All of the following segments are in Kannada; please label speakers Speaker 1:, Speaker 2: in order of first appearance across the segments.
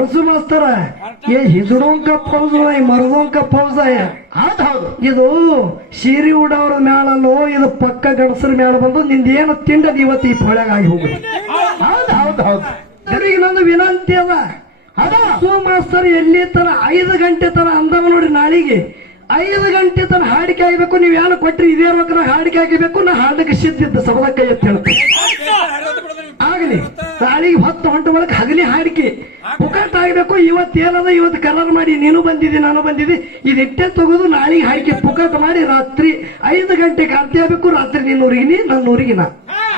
Speaker 1: ಪರಸು ಮಾಸ್ತರ. ಏ ಹಿಜಡೋಂಕ ಫೌಜ್ ಮರದೋಂಕ ಫೌಜ
Speaker 2: ಹೌದು ಹೌದು.
Speaker 1: ಇದು ಶೀರಿ ಉಡೋರ ಮ್ಯಾಳಲ್ಲೋ ಇದು ಪಕ್ಕ ಗಡಸರ ಮ್ಯಾಲ ಬಂದು ನಿಂದೇನು ತಿಂಡದ ಇವತ್ತು ಈ ಪೊಳೆಗಾಗಿ ಆಗಿ ಹೋಗುದು.
Speaker 2: ಹೌದು ಹೌದು ಹೌದು.
Speaker 1: ಅವ್ರಿಗೆ ನಂದು ವಿನಂತಿ ಅದ. ಅದು ಮಾಸ್ತರ್ ಎಲ್ಲಿ ತರ ಐದು ಗಂಟೆ ತರ ಅಂದವ ನೋಡಿ ನಾಳಿಗೆ. ಐದು ಗಂಟೆ ತನ ಹಾಡಿಕೆ ಆಗಬೇಕು, ನೀವ್ ಯಾರು ಕೊಟ್ರಿ ಇದೇ ರೊಕ್ಕ ಹಾಡಿಕೆ ಆಗಿಬೇಕು, ನಾ ಹಾಡಕ್ಕೆ ಸಿದ್ಧಿದ್ದ ಸಬದ ಕೈ ಅಂತ ಹೇಳ್ತೀನಿ. ಆಗಲಿ ನಾಳೆಗೆ ಹೊತ್ತು ಹೊಂಟ ಒಳಗೆ ಹಗಲಿ ಹಾಡಿಕೆ. ಪುಕಾಟ್ ಆಗ್ಬೇಕು, ಇವತ್ತು ಏನದ, ಇವತ್ತು ಕಲರ್ ಮಾಡಿ, ನೀನು ಬಂದಿದ್ದಿ, ನಾನು ಬಂದಿದ್ದಿ, ಇದಿಟ್ಟೆ ತೆಗೆದು, ನಾಳೆಗೆ ಹಾಡಿಕೆ ಪುಕಾಟ್ ಮಾಡಿ, ರಾತ್ರಿ ಐದು ಗಂಟೆಗೆ ಅರ್ಧ ಆಗ್ಬೇಕು, ರಾತ್ರಿ ನಿನ್ನ ಊರಿಗೆ ನೀ ನನ್ನ ಊರಿಗೆ ನಾ.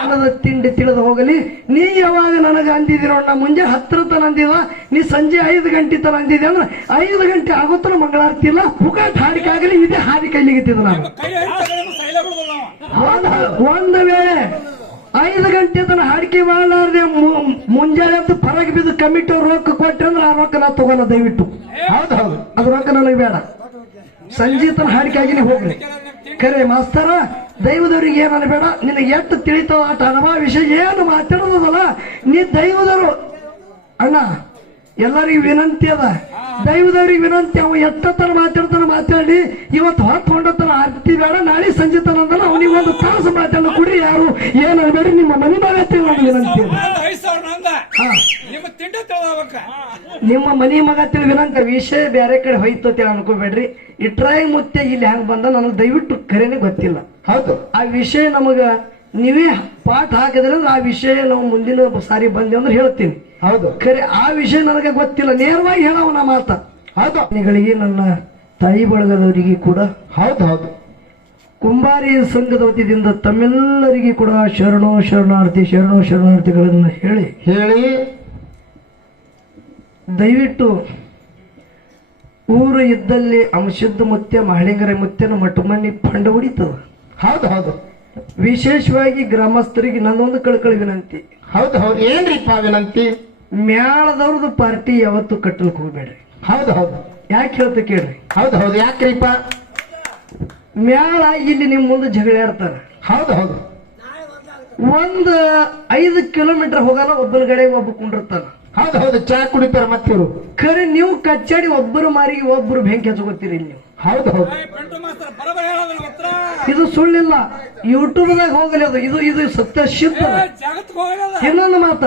Speaker 1: ಅನ್ನದ ತಿಂಡಿ ತಿಳಿದು ಹೋಗಲಿ, ನೀ ಯಾವಾಗ ನನಗೆ ಅಂದಿದಿ ನೋಡ ನಾ ಮುಂಜಾನೆ ಹತ್ರ ತನ ಅಂದಿದ ನೀ ಸಂಜೆ ಐದು ಗಂಟೆ ತನ ಅಂದಿದೆ ಅಂದ್ರೆ ಐದು ಗಂಟೆ ಆಗುತ್ತಲ್ಲ ಮಂಗಳಾರತಿ ಇಲ್ಲ? ಹಾಡಿಕೆ ಆಗಲಿ, ಇದೇ ಹಾದಿ ಕೈಲಿಗಿತ್ತಿದ್ದು ನಾನು. ಒಂದ ವೇಳೆ ಐದು ಗಂಟೆ ತನ ಹಾಡಿಕೆ ಮಾಡಲಾರ್ದೆ ಮುಂಜಾನೆ ಅಂತ ಪರಗ ಬಿದ್ದು ಕಮಿಟಿ ಅವ್ರು ರೊಕ್ಕ ಕೊಟ್ಟೆ ಅಂದ್ರೆ ಆ ರೊಕ್ಕ ನಾ ತಗೋಲ್ಲ ದಯವಿಟ್ಟು.
Speaker 2: ಹೌದು ಹೌದು.
Speaker 1: ಅದು ರೊಕ್ಕ ನನಗೆ ಬೇಡ. ಸಂಜೆ ತನ ಹಾಡಿಕೆ ಆಗಿನೇ ಹೋಗ್ಲಿ. ಕರೆ ಮಾಸ್ತರ ದೈವದವ್ರಿಗೆ ಏನು ಅನ್ಬೇಡ ನಿನಗೆ ಎಷ್ಟು ತಿಳಿತಾವ ಆಟ ಅನುಭವ ವಿಷಯ ಏನು ಮಾತಾಡೋದಲ್ಲ ನೀ ದೈವದರು ಅಣ್ಣ ಎಲ್ಲರಿಗೂ ವಿನಂತಿ ಅದ. ದೈವದವ್ರಿಗೆ ವಿನಂತಿ ಅವ. ಎತ್ತತನ ಮಾತಾಡ್ತಾನ ಮಾತಾಡಿ. ಇವತ್ತು ಹೊತ್ತು ಹೊಂಡತನ ಆರ್ತಿ ಬೇಡ ನಾಳೆ ಸಂಜೆ ತನ ಅಂದಲ್ಲ ಅವನಿಗೆ ಒಂದು ತಾಸು ಮಾತಾಡ ಕುಡಿ ಯಾರು. ಏನು ಅನ್ಬೇಡಿ ನಿಮ್ಮ ಮನೆ ಮಾಗತ್ತೆ ಒಂದು ವಿನಂತಿ
Speaker 3: ನಿಮ್ಮ ತಿಂಡಿ ತಗೋಬೇಕ.
Speaker 1: ನಿಮ್ಮ ಮನಿ ಮಗ ತಿಳಿವಿನಂತ ವಿಷಯ ಬೇರೆ ಕಡೆ ಹೋಯ್ತತಿ ಅನ್ಕೋಬೇಡ್ರಿ. ಇಟ್ರಾಯಿ ಮುತ್ತೆ ಇಲ್ಲಿ ಹೆಂಗ್ ಬಂದ ನನಗೆ ದಯವಿಟ್ಟು ಕರೆನೆ ಗೊತ್ತಿಲ್ಲ.
Speaker 2: ಹೌದು.
Speaker 1: ಆ ವಿಷಯ ನಮಗ ನೀವೇ ಪಾಠ ಹಾಕಿದ್ರೆ ಆ ವಿಷಯ ನಾವು ಮುಂದಿನ ಸಾರಿ ಬಂದೆ ಅಂದ್ರೆ ಹೇಳ್ತೀನಿ.
Speaker 2: ಹೌದು.
Speaker 1: ಖರೆ ಆ ವಿಷಯ ನನಗೆ ಗೊತ್ತಿಲ್ಲ. ನೇರವಾಗಿ ಹೇಳವ ನಾ ಮಾತ.
Speaker 2: ಹೌದು.
Speaker 1: ಗಳಿಗೆ ನನ್ನ ತಾಯಿ ಬಳಗದವರಿಗೆ ಕೂಡ
Speaker 2: ಹೌದು ಹೌದು.
Speaker 1: ಕುಂಬಾರಿ ಸಂಘದ ವತಿಯಿಂದ ತಮ್ಮೆಲ್ಲರಿಗೂ ಕೂಡ ಶರಣೋ ಶರಣಾರ್ಥಿ ಶರಣೋ ಶರಣಾರ್ಥಿಗಳನ್ನು ಹೇಳಿ.
Speaker 2: ಹೇಳಿ.
Speaker 1: ದಯವಿಟ್ಟು ಊರು ಇದ್ದಲ್ಲಿ ಅಂಶದ ಮುತ್ಯ ಮಹಳಿಂಗರ ಮುತ್ಯನ ಮಟ್ಟಮಣ್ಣಿ ಪಂಡ ಹೊಡಿತದ
Speaker 2: ಹೌದು ಹೌದು.
Speaker 1: ವಿಶೇಷವಾಗಿ ಗ್ರಾಮಸ್ಥರಿಗೆ ನನ್ನೊಂದು ಕಳ್ಕಳಿ ವಿನಂತಿ.
Speaker 2: ಹೌದು ಹೌದು. ಏನ್ರಿಪ್ಪ ವಿನಂತಿ?
Speaker 1: ಮ್ಯಾಳದವ್ರದ್ದು ಪಾರ್ಟಿ ಯಾವತ್ತು ಕಟ್ಟಲಿಕ್ಕೆ ಹೋಗ್ಬೇಡ್ರಿ.
Speaker 2: ಹೌದು ಹೌದು.
Speaker 1: ಯಾಕೆ ಹೇಳ್ತ ಕೇಳ್ರಿ?
Speaker 2: ಹೌದು ಹೌದು. ಯಾಕ್ರಿಪ್ಪ?
Speaker 1: ಮ್ಯಾಳ ಇಲ್ಲಿ ನಿಮ್ ಮುಂದೆ ಜಗಳ ಆಡ್ತಾರ
Speaker 2: ಹೌದು ಹೌದು.
Speaker 1: ಒಂದ್ ಐದು ಕಿಲೋಮೀಟರ್ ಹೋಗಲ್ಲ ಒಬ್ಬನ ಗಡೆ ಒಬ್ಬ ಕುಂಡಿರ್ತಾನ.
Speaker 2: ಹೌದು ಹೌದು. ಚಾ ಕುಡಿತಾರ ಮತ್ತಿರು
Speaker 1: ಖರೆ ನೀವು ಕಚ್ಚಾಡಿ ಒಬ್ಬರು ಮಾರಿಗೆ ಒಬ್ಬರು ಬೆಂಕಿ ಹಚ್ಕೋತೀರಿ ಇಲ್ಲಿ ನೀವು.
Speaker 2: ಹೌದು ಹೌದು.
Speaker 1: ಇದು ಸುಳ್ಳಿಲ್ಲ. ಯೂಟ್ಯೂಬ್ದಾಗ ಹೋಗಲಿ ಅದು ಇದು ಇದು ಸತ್ಯ ಸಿದ್ಧ ಇನ್ನೊಂದು ಮಾತ.